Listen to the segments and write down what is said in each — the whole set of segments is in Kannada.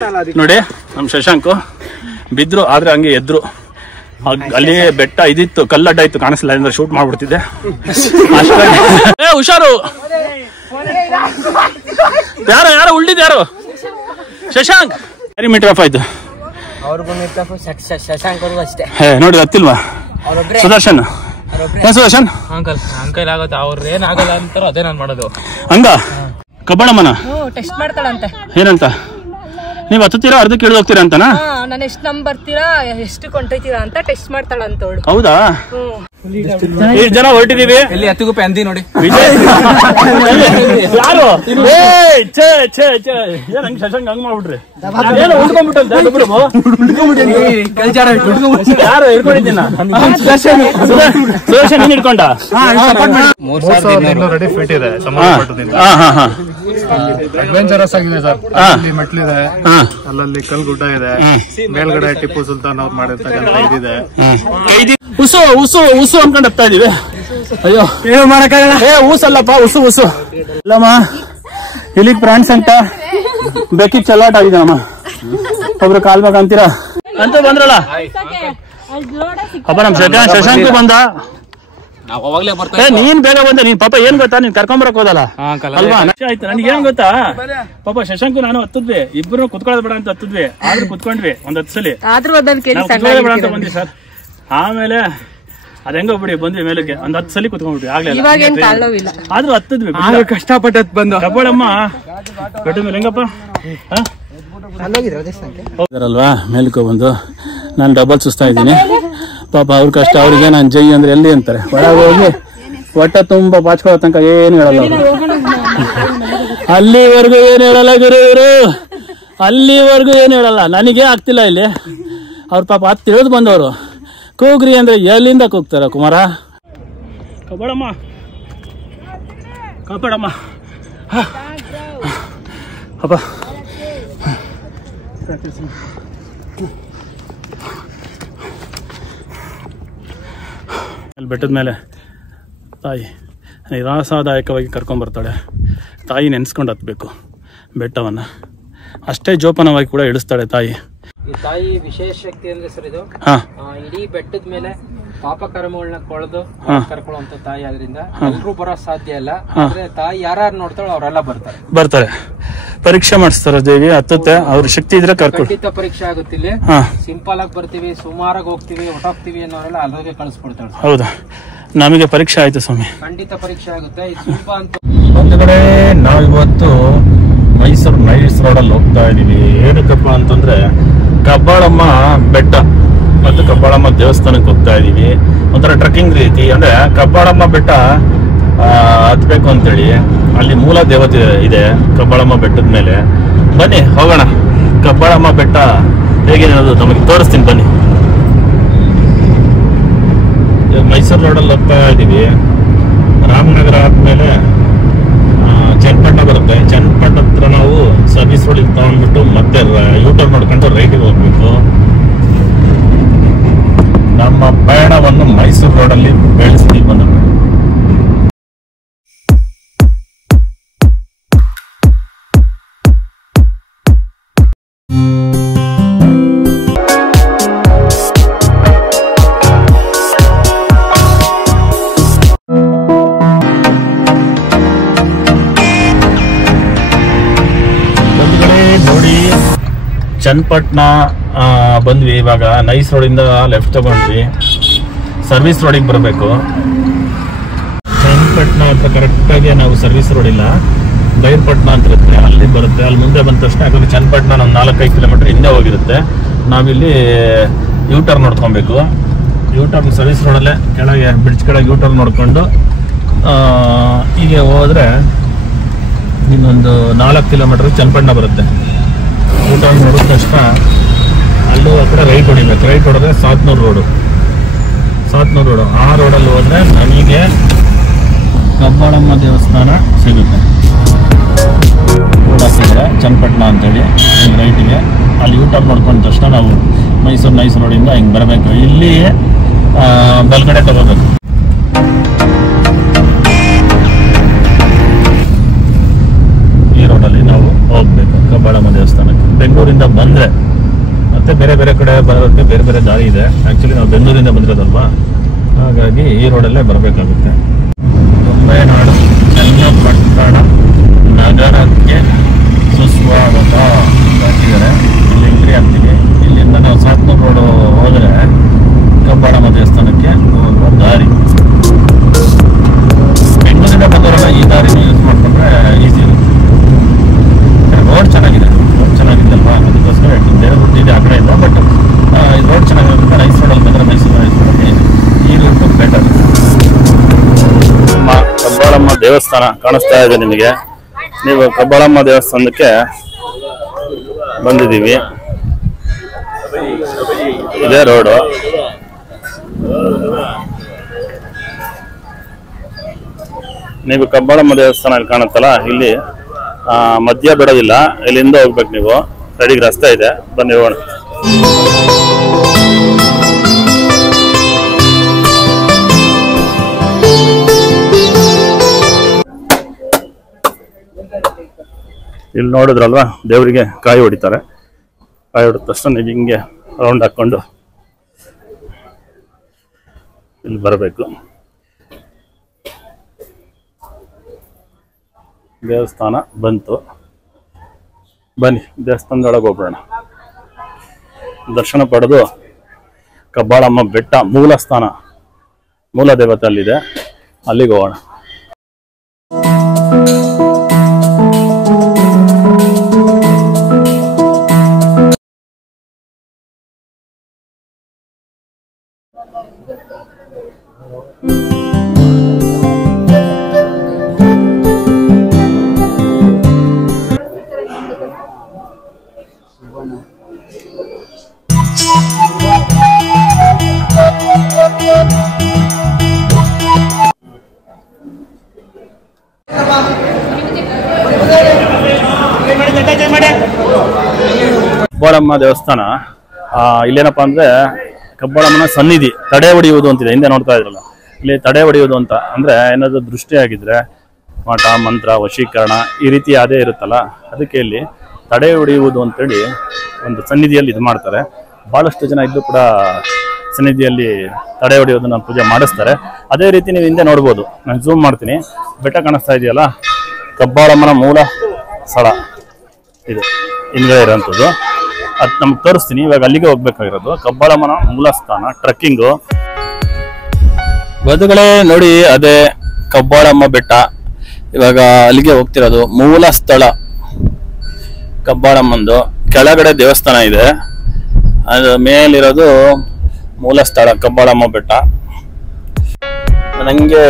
ನೋಡಿ ನಮ್ ಶಶಾಂಕ್ ಬಿದ್ರು, ಆದ್ರೆ ಹಂಗೆ ಎದ್ರು. ಅಲ್ಲಿ ಬೆಟ್ಟ ಇದಿತ್ತು, ಕಲ್ಲಡ್ಡ ಇತ್ತು, ಕಾಣಿಸ್ಲಿಲ್ಲ ಅಂದ್ರೆ ಶೂಟ್ ಮಾಡ್ಬಿಡ್ತಿದ್ದೆ. ಹುಷಾರು, ಯಾರೋ ಉಳ್ಳಿದ್ ಯಾರು? ಶಶಾಂಕ್ ಮೀಟರ್ ಆಫ್ ಆಯ್ತು. ನೋಡಿ ಹತ್ತಿಲ್ವಾ ಸುದರ್ಶನ್? ಸುದರ್ಶನ್ ಅಂಕಲ್ ಆಗುತ್ತೆ, ಅವ್ರ ಏನಾಗಲ್ಲ ಅಂತಾರೋ ಅದೇ ನಾನ್ ಮಾಡೋದು. ಹಂಗ ಕಬ್ಬಾಳಮ್ಮನ ಟೆಸ್ಟ್ ಮಾಡ್ತಾಳಂತೆ. ಏನಂತ? ನೀವ್ ಹತ್ತೀರಾ ಅರ್ಧಕ್ಕೆ ಇಳಿದು ಹೋಗ್ತೀರಾ ಅಂತನಾ? ನಾನು ಎಷ್ಟು ನಂಬರ್ ಬರ್ತೀರಾ, ಎಷ್ಟು ಕೊಂಟೈತೀರಾ ಅಂತ ಟೆಸ್ಟ್ ಮಾಡ್ತಾಳಂತ ಅವಳು. ಹೌದಾ? ಎಷ್ಟು ಜನ ಹೊರಟಿದೀವಿ? ಎಲ್ಲಿ ಹತ್ತಿಗುಪ್ಪೆ ಅಂದಿ ನೋಡಿ. ಯಾರು ಶಶಾಂಕ್ ಹಂಗ್ ಮಾಡ್ಬಿಟ್ರಿ? ಯಾರು ಹಿಡ್ಕೊಂಡಿದ್ದೀನ? ಸುದರ್ಶನ್ ನೀನ್ ಹಿಡ್ಕೊಂಡ? 3,200 ಫೀಟ್ ಇದೆ. ಅಡ್ವೆಂಚರಸ್ ಆಗಿದೆ ಸರ್. ಅಲ್ಲಿ ಮೆಟ್ಲಿದೆ, ಅಲ್ಲಲ್ಲಿ ಕಲ್ಗುಡ್ಡ ಇದೆ, ಮೇಲ್ಗಡೆ ಟಿಪ್ಪು ಸುಲ್ತಾನ್ ಅವ್ರು ಮಾಡಿರ್ತಕ್ಕಂಥ ಇದಿದೆ. ಉಸು ಉಸು ಉಸು ಅನ್ಕೊಂಡು ಹತ್ತಾ ಇದೀವಿ. ಅಯ್ಯೋ ಏನು ಮಾಡಕ್ಕಾಗಲ್ಲ. ಊಸಲ್ಲಪ್ಪ, ಉಸು ಉಸು ಅಲ್ಲಮ್ಮ. ಇಲ್ಲಿ ಫ್ರೆಂಡ್ಸ್ ಅಂತ ಬೇಕಿ ಚಲ್ಲಾಟ ಆಗಿದೆ ನಮ್ಮ. ಒಬ್ರು ಕಾಲ್ ಬೇಕು ಅಂತೀರಾ ಅಂತ ಬಂದ್ರಲ್ಲ. ಅಪ್ಪ ನಮ್ ಶಶಾಂಕ್ ಬಂದ. ನೀನ್ ಬೇಗ ಬಂದೆ. ನೀನ್ ಪಾಪ ಏನ್ ಗೊತ್ತಾ, ನೀನ್ ಕರ್ಕೊಂಬರಕ್ ಹೋದಲ್ಲ ಅಲ್ವಾ? ಆಯ್ತು, ನನ್ಗೆ ಏನ್ ಗೊತ್ತಾ, ಪಾಪ ಶಶಾಂಕ್ ನಾನು ಹತ್ತಿದ್ವಿ, ಇಬ್ರು ಕುತ್ಕೊಳ್ಳೋದ್ ಬೇಡ ಅಂತ ಹತ್ತಿದ್ವಿ. ಆದ್ರೂ ಕುತ್ಕೊಂಡ್ವಿ ಒಂದ್ 10 ಸಲ. ಬೇಡ ಅಂತ ಬಂದ್ವಿ ಸರ್. ಆಮೇಲೆ ಅದ್ ಹೆಂಗೋ ಬಿಡಿ ಬಂದ್ವಿ ಮೇಲಕ್ಕೆ, ಒಂದ್ 10 ಸಲ ಕುತ್ಕೊಂಡ್ಬಿಟ್ವಿ. ಆಗ್ಲಿಲ್ಲ, ಆದ್ರೂ ಹತ್ತಿದ್ವಿ. ಕಷ್ಟಪಟ್ಟದ್ ಬಂದು ಕಬ್ಬಾಳಮ್ಮ ಬೆಟ್ಟ ಮೇಲೆ ಹೆಂಗಪ್ಪ ಅಲ್ವಾ? ಮೇಲಕ್ಕೆ ಬಂದು ನಾನು ಡಬಲ್ ಸುಸ್ತಾ ಇದ್ದೀನಿ. ಪಾಪ ಅವ್ರ ಕಷ್ಟ ಅವ್ರಿಗೆ ನಾನು ಜೈ ಅಂದ್ರೆ ಎಲ್ಲಿ ಅಂತಾರೆ. ಒಳಗೆ ಹೋಗಿ ಹೊಟ್ಟೆ ತುಂಬಾ ಬಾಚ್ಕೊಳ್ಳೋ ತನಕ ಏನು ಹೇಳಲ್ಲ. ಅಲ್ಲಿವರೆಗೂ ಏನ್ ಹೇಳಲ್ಲ ಗುರು ಇವರು, ಅಲ್ಲಿವರೆಗೂ ಏನ್ ಹೇಳಲ್ಲ. ನನಗೆ ಆಗ್ತಿಲ್ಲ ಇಲ್ಲಿ. ಅವ್ರ ಪಾಪ ತಿಳಿದು ಬಂದವರು ಕೂಗ್ರಿ ಅಂದ್ರೆ ಎಲ್ಲಿಂದ ಕೂಗ್ತಾರ ಕುಮಾರ? ಕಬ್ಬಾಳಮ್ಮ ಕಾಪಾಡಮ್ಮ. ಅಪ್ಪ ಅಲ್ಲಿ ಬೆಟ್ಟದ ಮೇಲೆ ತಾಯಿ ನಿರಾಸಾದಾಯಕವಾಗಿ ಕರ್ಕೊಂಡ್ಬರ್ತಾಳೆ. ತಾಯಿ ನೆನೆಸ್ಕೊಂಡು ಹತ್ಬೇಕು ಬೆಟ್ಟವನ್ನು. ಅಷ್ಟೇ ಜೋಪಾನವಾಗಿ ಕೂಡ ಇಳಿಸ್ತಾಳೆ ತಾಯಿ. ಈ ತಾಯಿ ವಿಶೇಷ ಶಕ್ತಿ ಅಂದ್ರೆ ಸರ್ ಇದು. ಇಡೀ ಬೆಟ್ಟದ ಮೇಲೆ ಪಾಪ ಕರ್ಮಗಳನ್ನ ಕೊಳೆದು ಕರ್ಕೊಳ್ಳುವಂತ ತಾಯಿ. ಆದ್ರಿಂದ ಎಲ್ರೂ ಬರೋ ಸಾಧ್ಯ ಇಲ್ಲ. ಆದ್ರೆ ತಾಯಿ ಯಾರು ನೋಡ್ತಾಳೋ ಅವರೆಲ್ಲ ಬರ್ತಾರೆ. ಪರೀಕ್ಷೆ ಮಾಡಿಸ್ತಾರ ದೇವಿ, ಹತ್ತುತ್ತೆ. ಅವ್ರ ಶಕ್ತಿ ಇದ್ರೆ ಖಂಡಿತ ಪರೀಕ್ಷೆ ಆಗುತ್ತೆ ಇಲ್ಲಿ. ಸಿಂಪಲ್ ಆಗಿ ಬರ್ತೀವಿ, ಸುಮಾರಾಗಿ ಹೋಗ್ತೀವಿ, ಹೊಟ್ಟೋಗ್ತೀವಿ ಅನ್ನೋರೆಲ್ಲ ಅಲ್ಲಿಗೆ ಕಳಿಸ್ಕೊಡ್ತಾಳೆ. ಹೌದಾ? ನಮಗೆ ಪರೀಕ್ಷೆ ಆಯ್ತು ಸ್ವಾಮಿ. ಖಂಡಿತ ಪರೀಕ್ಷೆ ಆಗುತ್ತೆ. ಇದು ಸ್ವಲ್ಪ ಅಂತ ಒಂದು ಕಡೆ ನಾವಿವತ್ತು ಮೈಸೂರು ನೈಸ್ ರೋಡಲ್ಲಿ ಹೋಗ್ತಾ ಇದೀವಿ. ಏನಕ್ಕಪ್ಪ ಅಂತಂದ್ರೆ ಕಬ್ಬಾಳಮ್ಮ ಬೆಟ್ಟ ಮತ್ತು ಕಬ್ಬಾಳಮ್ಮ ದೇವಸ್ಥಾನಕ್ಕೆ ಹೋಗ್ತಾ ಇದೀವಿ. ಒಂಥರ ಟ್ರೆಕ್ಕಿಂಗ್ ರೀತಿ. ಅಂದ್ರೆ ಕಬ್ಬಾಳಮ್ಮ ಬೆಟ್ಟ ಹತ್ಬೇಕು ಅಂತೇಳಿ ಅಲ್ಲಿ ಮೂಲ ದೇವತೆ ಇದೆ ಕಬ್ಬಾಳಮ್ಮ ಬೆಟ್ಟದ ಮೇಲೆ. ಬನ್ನಿ ಹೋಗೋಣ. ಕಬ್ಬಾಳಮ್ಮ ಬೆಟ್ಟ ಹೇಗೇನದು ನಮಗೆ ತೋರಿಸ್ತೀನಿ ಬನ್ನಿ. ಮೈಸೂರು ರೋಡಲ್ಲಿ ಹೋಗ್ತಾ ಇದೀವಿ. ರಾಮನಗರ ಆದ್ಮೇಲೆ ಚನ್ನಪಟ್ಟಣ ಬರುತ್ತೆ. ಚನ್ನಪಟ್ಟಣ ಹತ್ರ ನಾವು ಸರ್ವಿಸ್ ರೋಡಿಗೆ ತಗೊಂಡ್ಬಿಟ್ಟು ಮತ್ತೆ ಯೂಟರ್ನ್ ಮಾಡ್ಕೊಂಡು ರೈಟಿಗೆ ಹೋಗ್ಬೇಕು. ನಮ್ಮ ಪಯಣವನ್ನು ಮೈಸೂರು ರೋಡಲ್ಲಿ ಬೆಳೆಸ್ತೀವಿ ಬಂದ. ಚನ್ನಪಟ್ಟಣ ಬಂದ್ವಿ. ಇವಾಗ ನೈಸ್ ರೋಡಿಂದ ಲೆಫ್ಟ್ ತಗೊಂಡ್ವಿ. ಸರ್ವಿಸ್ ರೋಡಿಗೆ ಬರಬೇಕು. ಚನ್ನಪಟ್ಟಣ ಹತ್ರ ಕರೆಕ್ಟಾಗಿ ನಾವು ಸರ್ವಿಸ್ ರೋಡ್ ಇಲ್ಲ, ಬೈರ್ಪಟ್ಟಣ ಅಂತ ಇರುತ್ತೆ, ಅಲ್ಲಿ ಬರುತ್ತೆ. ಅಲ್ಲಿ ಮುಂದೆ ಬಂದ ತಕ್ಷಣ ಯಾಕಂದ್ರೆ ಚನ್ನಪಟ್ಟಣ ಒಂದು 4-5 ಕಿಲೋಮೀಟರ್ ಹಿಂದೆ ಹೋಗಿರುತ್ತೆ. ನಾವಿಲ್ಲಿ ಯೂಟರ್ನ್ ನೋಡ್ಕೊಬೇಕು. ಯೂಟರ್ನ್ ಸರ್ವಿಸ್ ರೋಡಲ್ಲೇ ಕೆಳಗೆ ಬ್ರಿಡ್ಜ್ ಕೆಳಗೆ ಯೂಟರ್ನ್ ನೋಡ್ಕೊಂಡು ಹೀಗೆ ಹೋದ್ರೆ ಇನ್ನೊಂದು 4 ಕಿಲೋಮೀಟರ್ ಚನ್ನಪಟ್ಟಣ ಬರುತ್ತೆ. ಯೂಟರ್ನ್ ನೋಡಿದ ತಕ್ಷಣ ಅಲ್ಲೂ ಆ ಕಡೆ ರೈಟ್ ಹೊಡಿಬೇಕು. ರೈಟ್ ಹೊಡೆದ್ರೆ ಸಾತ್ನೂರು ರೋಡು. ಆ ರೋಡಲ್ಲಿ ಹೋದ್ರೆ ನಮಗೆ ಕಬ್ಬಾಳಮ್ಮ ದೇವಸ್ಥಾನ ಸಿಗುತ್ತೆ. ರೋಡ್ ಹಾಕಿದ್ರೆ ಚನ್ನಪಟ್ಟಣ ಅಂತೇಳಿ ರೈಟಿಗೆ. ಅಲ್ಲಿ ಯೂಟರ್ನ್ ನೋಡ್ಕೊಂಡ ತಕ್ಷಣ ನಾವು ಮೈಸೂರು ನೈಸ್ ರೋಡಿಂದ ಹಿಂಗೆ ಬರಬೇಕು. ಇಲ್ಲಿ ಬಲ್ಗಡೆ ತಗೋಬೇಕು. ಈ ರೋಡಲ್ಲಿ ನಾವು ಹೋಗ್ಬೇಕು ಕಬ್ಬಾಳಮ್ಮ ದೇವಸ್ಥಾನಕ್ಕೆ. ಬೆಂಗಳೂರು ಬೆಂಗಳೂರಿಂದ ಬಂದ್ರೆ ಮತ್ತೆ ಬೇರೆ ಬೇರೆ ಕಡೆ ಬರೋದಕ್ಕೆ ಬೇರೆ ಬೇರೆ ದಾರಿ ಇದೆ. ಆಕ್ಚುಲಿ ನಾವು ಬೆಂಗಳೂರಿಂದ ಬಂದಿರೋದಲ್ವಾ, ಹಾಗಾಗಿ ಈ ರೋಡಲ್ಲೇ ಬರಬೇಕಾಗುತ್ತೆ. ಬೊಂಬೆನಾಡು ಚನ್ನಪಟ್ಟಣ ನಗರಕ್ಕೆ ಸುಸ್ವಾಗತ ಹಾಕಿದ್ದಾರೆ. ಇಲ್ಲಿ ಎಂಟ್ರಿ ಆಗ್ತೀವಿ. ಇಲ್ಲಿಂದ ನಾವು ಸಾತ್ನೂರು ರೋಡು ಹೋದರೆ ಕಬ್ಬಾಳಮ್ಮ ದೇವಸ್ಥಾನಕ್ಕೆ ಹೋಗುವ ದಾರಿ. ಬೆಂಗಳೂರಿಂದ ಬಂದವರೆಲ್ಲ ಈ ದಾರಿನ ಯೂಸ್ ಮಾಡಿಕೊಂಡ್ರೆ ಈಸಿ ಇರುತ್ತೆ. ರೋಡ್ ಚೆನ್ನಾಗಿದೆ, ರೋಡ್ ಚೆನ್ನಾಗಿದ್ದಲ್ವಾ, ಅದಕ್ಕೋಸ್ಕರ ಬೇರೆ ರೂಟ್ ಇದೆ ಆ ಕಡೆಯಿಂದ. ಬಟ್ ರೋಡ್ ಚೆನ್ನಾಗಿರೋದ್ರಿಂದ ರೈಸ್ ರೋಡಲ್ಲಿ ಬಂದರೆ ಮೈಸೂರು ರೈಸ್ ರೋಡಲ್ಲಿ ಈ ರೂಟ್ ಬೆಟರ್. ಕಬ್ಬಾಳಮ್ಮ ದೇವಸ್ಥಾನ ಕಾಣಿಸ್ತಾ ಇದೆ ನಿಮಗೆ. ನೀವು ಕಬ್ಬಾಳಮ್ಮ ದೇವಸ್ಥಾನಕ್ಕೆ ಬಂದಿದ್ದೀವಿ. ಇದೇ ರೋಡು. ನೀವು ಕಬ್ಬಾಳಮ್ಮ ದೇವಸ್ಥಾನ ಕಾಣುತ್ತಲ್ಲ, ಇಲ್ಲಿ ಮಧ್ಯ ಬಿಡೋದಿಲ್ಲ, ಇಲ್ಲಿಂದ ಹೋಗ್ಬೇಕು ನೀವು. ರೆಡಿಗೆ ರಸ್ತೆ ಇದೆ, ಬನ್ನಿ ಹೋಗೋಣ. ಇಲ್ಲಿ ನೋಡಿದ್ರಲ್ವಾ, ದೇವರಿಗೆ ಕಾಯಿ ಹೊಡಿತಾರೆ. ಕಾಯಿ ಹೊಡಿದ ತಕ್ಷಣ ನೀವು ಹಿಂಗೆ ರೌಂಡ್ ಹಾಕ್ಕೊಂಡು ಇಲ್ಲಿ ಬರಬೇಕು. ದೇವಸ್ಥಾನ ಬಂತು, ಬನ್ನಿ ದೇವಸ್ಥಾನದೊಳಗೆ ಹೋಗೋಣ. ದರ್ಶನ ಪಡೆದು ಕಬ್ಬಾಳಮ್ಮ ಬೆಟ್ಟ ಮೂಲ ಸ್ಥಾನ, ಮೂಲ ದೇವತೆ ಅಲ್ಲಿದೆ, ಅಲ್ಲಿಗೆ ಹೋಗೋಣ. ಕಬ್ಬಾಳಮ್ಮ ದೇವಸ್ಥಾನ ಇಲ್ಲೇನಪ್ಪ ಅಂದ್ರೆ ಕಬ್ಬಾಳಮ್ಮನ ಸನ್ನಿಧಿ ತಡೆ ಹೊಡೆಯುವುದು ಅಂತಿದೆ. ಹಿಂದೆ ನೋಡ್ತಾ ಇದ್ರಲ್ಲ, ಇಲ್ಲಿ ತಡೆ ಹೊಡೆಯುವುದು ಅಂತ ಅಂದ್ರೆ ಏನಾದ್ರು ದೃಷ್ಟಿ ಆಗಿದ್ರೆ ಮಾಟ ಮಂತ್ರ ವಶೀಕರಣ ಈ ರೀತಿ ಅದೇ ಇರುತ್ತಲ್ಲ, ಅದಕ್ಕೆ ಇಲ್ಲಿ ತಡೆ ಹೊಡೆಯುವುದು ಅಂತೇಳಿ ಒಂದು ಸನ್ನಿಧಿಯಲ್ಲಿ ಇದು ಮಾಡ್ತಾರೆ. ಬಹಳಷ್ಟು ಜನ ಇದ್ದು ಕೂಡ ಸನ್ನಿಧಿಯಲ್ಲಿ ತಡೆ ಹೊಡೆಯೋದನ್ನ ಪೂಜೆ ಮಾಡಿಸ್ತಾರೆ. ಅದೇ ರೀತಿ ನೀವು ಹಿಂದೆ ನೋಡ್ಬೋದು, ನಾನು ಝೂಮ್ ಮಾಡ್ತೀನಿ, ಬೆಟ್ಟ ಕಾಣಿಸ್ತಾ ಇದೆಯಲ್ಲ, ಕಬ್ಬಾಳಮ್ಮನ ಮೂಲ ಸ್ಥಳ ಇದು ಹಿಂದೆ ಇರೋಂಥದ್ದು. ಅದು ನಮ್ಗೆ ತೋರಿಸ್ತೀನಿ. ಇವಾಗ ಅಲ್ಲಿಗೆ ಹೋಗ್ಬೇಕಾಗಿರೋದು, ಕಬ್ಬಾಳಮ್ಮನ ಮೂಲ ಸ್ಥಾನ. ಟ್ರೆಕ್ಕಿಂಗು ಬದುಗಳೇ ನೋಡಿ, ಅದೇ ಕಬ್ಬಾಳಮ್ಮ ಬೆಟ್ಟ. ಇವಾಗ ಅಲ್ಲಿಗೆ ಹೋಗ್ತಿರೋದು. ಮೂಲ ಸ್ಥಳ ಕಬ್ಬಾಳಮ್ಮಂದು, ಕೆಳಗಡೆ ದೇವಸ್ಥಾನ ಇದೆ, ಅದು ಮೇಲಿರೋದು ಮೂಲ ಸ್ಥಳ ಕಬ್ಬಾಳಮ್ಮ ಬೆಟ್ಟ. ನಂಗೆ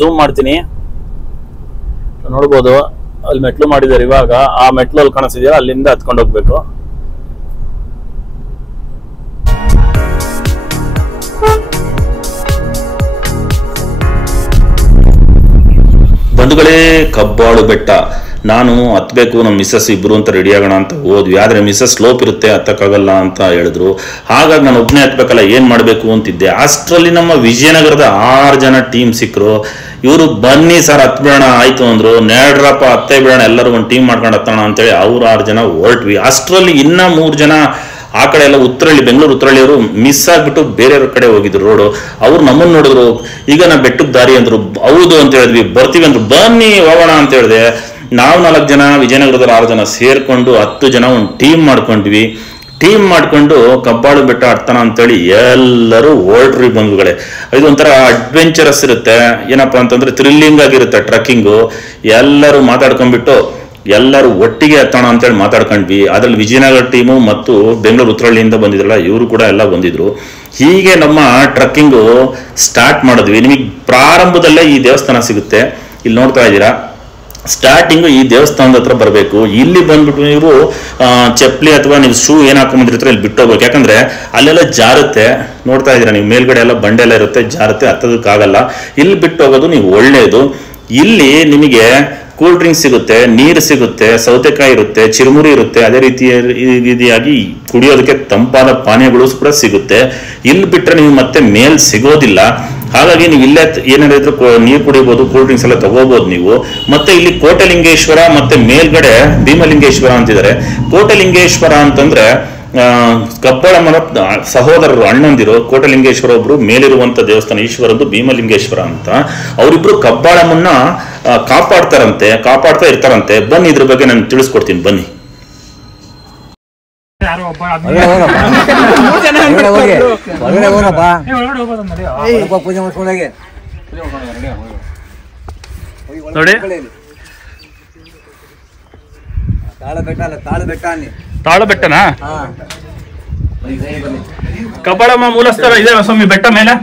ಝೂಮ್ ಮಾಡ್ತೀನಿ, ನೋಡ್ಬೋದು ಅಲ್ಲಿ ಮೆಟ್ಲು ಮಾಡಿದ್ದಾರೆ. ಇವಾಗ ಆ ಮೆಟ್ಲು ಅಲ್ಲಿ ಕಾಣಿಸ್ತಿದೆಯಲ್ಲ, ಅಲ್ಲಿಂದ ಹತ್ಕೊಂಡು ಹೋಗ್ಬೇಕು. ಬಂಧುಗಳೇ, ಕಬ್ಬಾಳು ಬೆಟ್ಟ ನಾನು ಹತ್ಬೇಕು, ನಮ್ಮ ಮಿಸ್ಸಸ್ ಇಬ್ರು ಅಂತ ರೆಡಿ ಆಗೋಣ ಅಂತ ಹೋದ್ವಿ. ಆದ್ರೆ ಮಿಸ್ಸಸ್ ಸ್ಲೋಪ್ ಇರುತ್ತೆ, ಹತ್ತಕ್ಕಾಗಲ್ಲ ಅಂತ ಹೇಳಿದ್ರು. ಹಾಗಾಗಿ ನಾನು ಒಬ್ಬನೇ ಹತ್ಬೇಕಲ್ಲ, ಏನ್ ಮಾಡ್ಬೇಕು ಅಂತಿದ್ದೆ. ಅಷ್ಟರಲ್ಲಿ ನಮ್ಮ ವಿಜಯನಗರದ 6 ಜನ ಟೀಮ್ ಸಿಕ್ಕರು. ಇವರು ಬನ್ನಿ ಸರ್ ಹತ್ಬೇಡ ಆಯ್ತು ಅಂದ್ರು. ನೇಡ್ರಪ್ಪ ಹತ್ತೇ ಬಿಡೋಣ, ಎಲ್ಲರೂ ಒಂದು ಟೀಮ್ ಮಾಡ್ಕೊಂಡು ಹತ್ತೋಣ ಅಂತೇಳಿ ಅವ್ರು 6 ಜನ ಹೊರಟ್ವಿ. ಅಷ್ಟರಲ್ಲಿ ಇನ್ನ 3 ಜನ ಆ ಕಡೆ ಎಲ್ಲ ಉತ್ತರಳ್ಳಿ, ಬೆಂಗಳೂರು ಉತ್ತರಳ್ಳಿಯವರು ಮಿಸ್ ಆಗ್ಬಿಟ್ಟು ಬೇರೆಯವ್ರ ಕಡೆ ಹೋಗಿದ್ರು ರೋಡು. ಅವ್ರು ನಮ್ಮನ್ನು ನೋಡಿದ್ರು. ಈಗ ನಾ ಬೆಟ್ಟಕ್ಕೆ ದಾರಿ ಅಂದ್ರು. ಹೌದು ಅಂತ ಹೇಳಿದ್ವಿ. ಬರ್ತೀವಿ ಅಂದ್ರು. ಬನ್ನಿ ಹೋಗೋಣ ಅಂತ ಹೇಳಿದೆ. ನಾವು 4 ಜನ, ವಿಜಯನಗರದಲ್ಲಿ 6 ಜನ ಸೇರ್ಕೊಂಡು 10 ಜನ ಒಂದು ಟೀಮ್ ಮಾಡ್ಕೊಂಡ್ವಿ. ಟೀಮ್ ಮಾಡ್ಕೊಂಡು ಕಬ್ಬಾಳು ಬೆಟ್ಟ ಹತ್ತನ ಅಂತೇಳಿ ಎಲ್ಲರೂ ಹೊರಟ್ರಿ ಬಂಧುಗಳೇ. ಇದೊಂಥರ ಅಡ್ವೆಂಚರಸ್ ಇರುತ್ತೆ. ಏನಪ್ಪಾ ಅಂತಂದ್ರೆ ಥ್ರಿಲ್ಲಿಂಗ್ ಆಗಿರುತ್ತೆ ಟ್ರೆಕ್ಕಿಂಗು. ಎಲ್ಲರೂ ಮಾತಾಡ್ಕೊಂಡ್ಬಿಟ್ಟು ಎಲ್ಲರೂ ಒಟ್ಟಿಗೆ ಹತ್ತೋಣ ಅಂತೇಳಿ ಮಾತಾಡ್ಕೊಂಡ್ವಿ. ಅದ್ರಲ್ಲಿ ವಿಜಯನಗರ ಟೀಮು ಮತ್ತು ಬೆಂಗಳೂರು ಉತ್ತರಹಳ್ಳಿಯಿಂದ ಬಂದಿದ್ರಲ್ಲ, ಇವರು ಕೂಡ ಎಲ್ಲ ಬಂದಿದ್ರು. ಹೀಗೆ ನಮ್ಮ ಟ್ರೆಕ್ಕಿಂಗು ಸ್ಟಾರ್ಟ್ ಮಾಡಿದ್ವಿ. ನಿಮಗೆ ಪ್ರಾರಂಭದಲ್ಲೇ ಈ ದೇವಸ್ಥಾನ ಸಿಗುತ್ತೆ. ಇಲ್ಲಿ ನೋಡ್ತಾ ಇದ್ದೀರಾ, ಸ್ಟಾರ್ಟಿಂಗು ಈ ದೇವಸ್ಥಾನದ ಹತ್ರ ಬರಬೇಕು. ಇಲ್ಲಿ ಬಂದ್ಬಿಟ್ಟು ನೀವು ಚಪ್ಪಲಿ ಅಥವಾ ನೀವು ಶೂ ಏನು ಹಾಕೊಂಡ್ಬಂದಿರ್ತಾರೆ ಇಲ್ಲಿ ಬಿಟ್ಟು ಹೋಗ್ಬೇಕು. ಯಾಕಂದ್ರೆ ಅಲ್ಲೆಲ್ಲ ಜಾರುತ್ತೆ. ನೋಡ್ತಾ ಇದ್ದೀರಾ ನೀವು, ಮೇಲ್ಗಡೆ ಎಲ್ಲ ಬಂಡೆ ಎಲ್ಲ ಇರುತ್ತೆ, ಜಾರುತ್ತೆ, ಹತ್ತೋದಕ್ಕಾಗಲ್ಲ. ಇಲ್ಲಿ ಬಿಟ್ಟು ಹೋಗೋದು ನೀವು ಒಳ್ಳೆಯದು. ಇಲ್ಲಿ ನಿಮಗೆ ಕೂಲ್ ಡ್ರಿಂಕ್ಸ್ ಸಿಗುತ್ತೆ, ನೀರು ಸಿಗುತ್ತೆ, ಸೌತೆಕಾಯಿ ಇರುತ್ತೆ, ಚಿರುಮುರಿ ಇರುತ್ತೆ. ಅದೇ ರೀತಿಯಾಗಿ ಕುಡಿಯೋದಕ್ಕೆ ತಂಪಾದ ಪಾನೀಯಗಳು ಕೂಡ ಸಿಗುತ್ತೆ. ಇಲ್ಲಿ ಬಿಟ್ಟರೆ ನೀವು ಮತ್ತೆ ಮೇಲ್ ಸಿಗೋದಿಲ್ಲ. ಹಾಗಾಗಿ ನೀವು ಇಲ್ಲೇ ಏನಾದ್ರು ನೀರು ಕುಡಿಬಹುದು, ಕೂಲ್ ಡ್ರಿಂಕ್ಸ್ ಎಲ್ಲ ತಗೋಬಹುದು ನೀವು. ಮತ್ತೆ ಇಲ್ಲಿ ಕೋಟಲಿಂಗೇಶ್ವರ ಮತ್ತೆ ಮೇಲ್ಗಡೆ ಭೀಮಲಿಂಗೇಶ್ವರ ಅಂತಿದ್ದಾರೆ. ಕೋಟಲಿಂಗೇಶ್ವರ ಅಂತಂದ್ರೆ ಕಬ್ಬಳಮ್ಮನ ಸಹೋದರರು, ಅಣ್ಣಂದಿರು. ಕೋಟಲಿಂಗೇಶ್ವರ ಒಬ್ರು, ಮೇಲಿರುವಂತ ದೇವಸ್ಥಾನ ಈಶ್ವರದ್ದು ಭೀಮಲಿಂಗೇಶ್ವರ ಅಂತ. ಅವರಿಬ್ರು ಕಬ್ಬಾಳಮ್ಮನ್ನ ಕಾಪಾಡ್ತಾ ಇರ್ತಾರಂತೆ. ಬನ್ನಿ, ಇದ್ರ ಬಗ್ಗೆ ನಾನು ತಿಳಿಸ್ಕೊಡ್ತೀನಿ, ಬನ್ನಿ. ನೋಡಿ, ತಾಳು ಬೆಟ್ಟನಾ? ಕಬ್ಬಾಳಮ್ಮ ಮೂಲಸ್ಥಳ ಇದೆ ಸ್ವಾಮಿ ಬೆಟ್ಟ ಮೇಲೆ.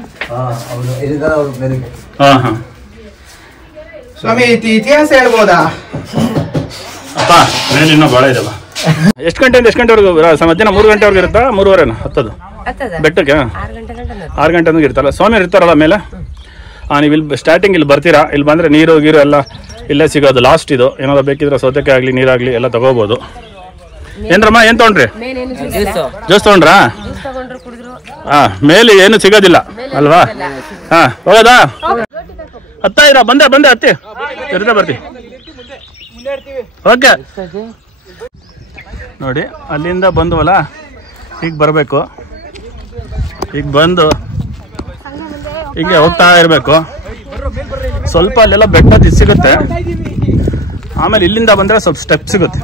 ಸ್ವಾಮಿ ಇತಿಹಾಸ ಹೇಳ್ಬೋದಾ? ಅಪ್ಪ ಮೇಲೆ ಇನ್ನೂ ಭಾಳ ಇದಾವ. ಎಷ್ಟು ಗಂಟೆಯಿಂದ ಎಷ್ಟು ಗಂಟೆವರೆಗೂ? ಮಧ್ಯಾಹ್ನ 3 ಗಂಟೆವರೆಗೂ ಇರುತ್ತಾ? 3:30 ಹತ್ತದು ಬೆಟ್ಟಕ್ಕೆ? 6 ಗಂಟೆ ಇರ್ತಾರಲ್ಲ ಸ್ವಾಮಿ ಇರ್ತಾರಲ್ಲ ಮೇಲೆ. ನೀವು ಇಲ್ಲಿ ಸ್ಟಾರ್ಟಿಂಗ್ ಇಲ್ಲಿ ಬರ್ತೀರಾ. ಇಲ್ಲಿ ಬಂದರೆ ನೀರು ಗೀರು ಎಲ್ಲ ಇಲ್ಲೇ ಸಿಗೋದು. ಲಾಸ್ಟ್ ಇದು. ಏನಾದ್ರು ಬೇಕಿದ್ರೆ ಸೌತೆಕಾಯಿ ಆಗಲಿ ನೀರಾಗಲಿ ಎಲ್ಲ ತಗೋಬೋದು. ಏನ್ರಮ್ಮ, ಏನ್ ತಗೊಂಡ್ರಿ? ಜ್ಯೂಸ್ ತಗೊಂಡ್ರಾ? ಮೇಲೆ ಏನು ಸಿಗೋದಿಲ್ಲ ಅಲ್ವಾ? ಹೋಗೋದಾ? ಹತ್ತಾ ಇರ ಬಂದೆ ಹತ್ತಿ ಇರುತ್ತೆ, ಬರ್ತೀವಿ. ಓಕೆ ನೋಡಿ, ಅಲ್ಲಿಂದ ಬಂದ್ವಲ್ಲ, ಈಗ ಬರಬೇಕು. ಈಗ ಬಂದು ಹೀಗೆ ಹೋಗ್ತಾ ಇರಬೇಕು. ಸ್ವಲ್ಪ ಅಲ್ಲೆಲ್ಲ ಬೆಟ್ಟ ಸಿಗುತ್ತೆ. ಆಮೇಲೆ ಇಲ್ಲಿಂದ ಬಂದ್ರೆ ಸ್ವಲ್ಪ ಸ್ಟೆಪ್ ಸಿಗುತ್ತೆ.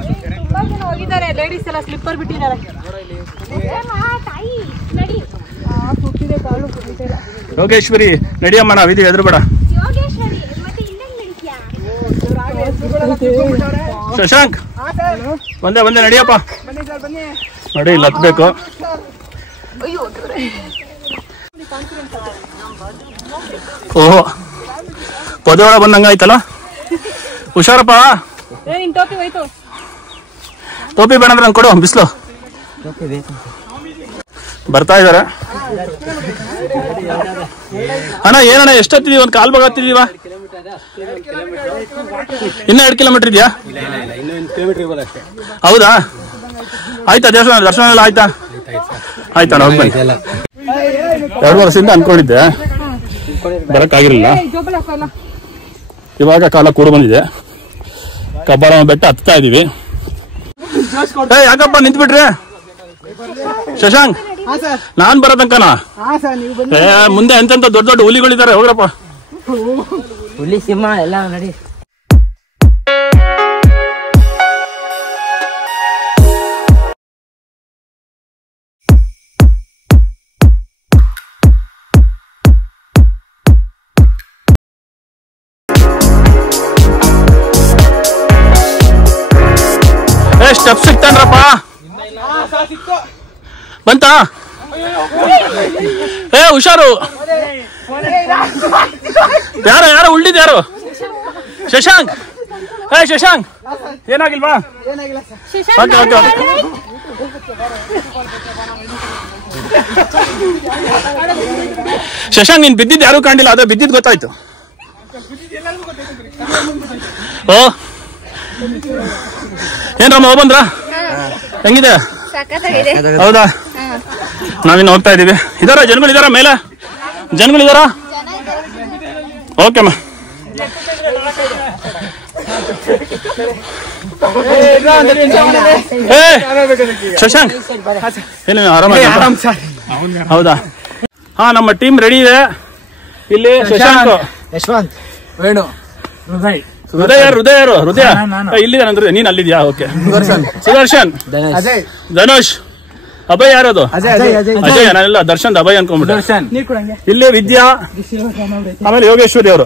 ಯೋಗೇಶ್ವರಿ ನಡಿಯಮ್ಮ, ನಾವಿದೀವಿ, ಎದುರು ಬೇಡ. ಶಶಾಂಕ್ ಬಂದೆ ನಡಿಯಪ್ಪ. ನೋಡಿ, ಇಲ್ಲಿ ಹತ್ಬೇಕು. ಓಹೋ, ಪದೋಳ ಬಂದಂಗ ಆಯ್ತಲ್ಲ. ಹುಷಾರಪ್ಪ. ಟೋಪಿ ಬೇಡ ಅಂದ್ರೆ ಕೊಡು, ಬಿಸಿಲು. ಬರ್ತಾ ಇದಾರೆ ಅಣ್ಣ. ಏನಣ್ಣ, ಎಷ್ಟೊತ್ತಿದೀವಿ? ಒಂದು ಕಾಲ್ ಭಾಗ ಹತ್ತಿದೀವ. ಇನ್ನ 2 ಕಿಲೋಮೀಟರ್ ಇದೆಯಾ? ಹೌದಾ? ಆಯ್ತಾ? ದರ್ಶನ ಎಲ್ಲ ಆಯ್ತಾ? ಆಯ್ತಾ? ಹೋಗಿ ಬನ್ನಿ. 2 ವರ್ಷದಿಂದ ಅನ್ಕೊಂಡಿದ್ದೆ, ಬರಕ್ಕಾಗಿರಲಿಲ್ಲ. ಇವಾಗ ಕಾಲ ಕೂಡ ಬಂದಿದೆ. ಕಬ್ಬಾಳಮ್ಮ ಬೆಟ್ಟ ಹತ್ತಾ ಇದೀವಿ. ಯಾಕಪ್ಪ ನಿಂತ್ಬಿಟ್ರೆ? ಶಶಾಂಕ್, ನಾನ್ ಬರೋದಂಕನಾ? ಮುಂದೆ ಎಂತೆಂತ ದೊಡ್ಡ ಹುಲಿಗಳಿದ್ದಾರೆ, ಹೋಗ್ರಪ್ಪ. ಹುಲಿ, ಸಿಂಹ ಎಲ್ಲ ನಡಿ. ಸ್ಟೆಪ್ ಸಿಕ್ತಾನ್ರಪ್ಪ. ಬಂತಾ? ಹುಷಾರು. ಯಾರು ಉಳ್ಳಿದ್ ಯಾರು? ಶಶಾಂಕ್. ಶಶಾಂಕ್, ಏನಾಗಿಲ್ವಾ? ಶಶಾಂಕ್, ನೀನ್ ಬಿದ್ದಿದ್ದು ಯಾರು ಕಾಣಿಲ್ಲ, ಅದೇ ಬಿದ್ದಿದ್ದು ಗೊತ್ತಾಯ್ತು. ಓ, ಏನ್ರಮ್ಮ ಬಂದ್ರ? ಹೆಂಗಿದೆ? ಹೌದಾ? ನಾವಿನ್ನು ಹೋಗ್ತಾ ಇದೀವಿ. ಜನಗಳಿದಾರ ಮೇಲೆ? ಜನಗಳಿದಾರ? ಓಕೆ ಅಮ್ಮ. ಶಶಾಂಕ್, ಏನು ಆರಾಮಾಗಿ? ಹೌದಾ? ನಮ್ಮ ಟೀಮ್ ರೆಡಿ ಇದೆ. ಇಲ್ಲಿ ಶಶಾಂಕ್, ಯಶವಂತ್, ವೇಣು, ಹೃದಯ ಇಲ್ಲಿದೆ. ನೀನ್ ಅಲ್ಲಿದ್ಯಾ? ಓಕೆ. ಸುದರ್ಶನ್, ಧನುಷ್, ಅಭಯ್. ಯಾರದು? ಅಜಯ್. ನಾನೆಲ್ಲ ದರ್ಶನ್ ಅಭಯ್ ಅನ್ಕೊಂಡ್ಬಿಟ್ಟೆ. ಇಲ್ಲಿ ವಿದ್ಯಾ, ಆಮೇಲೆ ಯೋಗೇಶ್ವರಿ ಅವರು.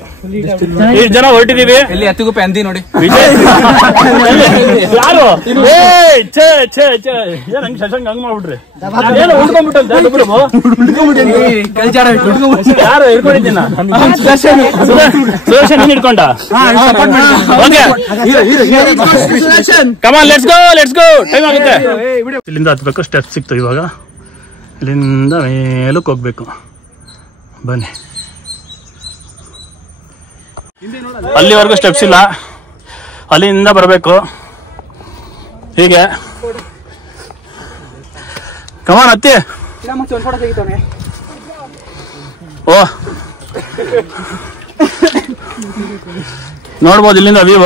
7 ಜನ ಹೊರಟಿದೀವಿ. ನೋಡಿ ವಿಜಯ್ ಯಾರು? ಶಶಾಂಕ್ ಹಂಗ್ ಮಾಡ್ಬಿಟ್ರಿ. ಯಾರು ಹಿಡ್ಕೊಂಡಿದ್ದೀನ? ಸುದರ್ಶನ್ ನೀನ್ ಹಿಡ್ಕೊಂಡ? ಕಮಾನ್, ಲೆಟ್ಸ್ ಗೋ. ಟೈಮ್ ಆಗುತ್ತೆ. ಇಲ್ಲಿಂದ ಹತ್ಬೇಕು. ಸ್ಟೆಪ್ ಸಿಕ್ತು ಇವಾಗ. ಇಲ್ಲಿಂದ ಮೇಲಕ್ಕೆ ಹೋಗ್ಬೇಕು. ಬನ್ನಿ. ಅಲ್ಲಿವರೆಗೂ ಸ್ಟೆಪ್ಸ್ ಇಲ್ಲ, ಅಲ್ಲಿಂದ ಬರಬೇಕು. ಹೀಗೆ ಕಮಾನ್ ಹತ್ತಿ. ಓ ನೋಡ್ಬೋದು ಇಲ್ಲಿಂದ ವ್ಯೂ.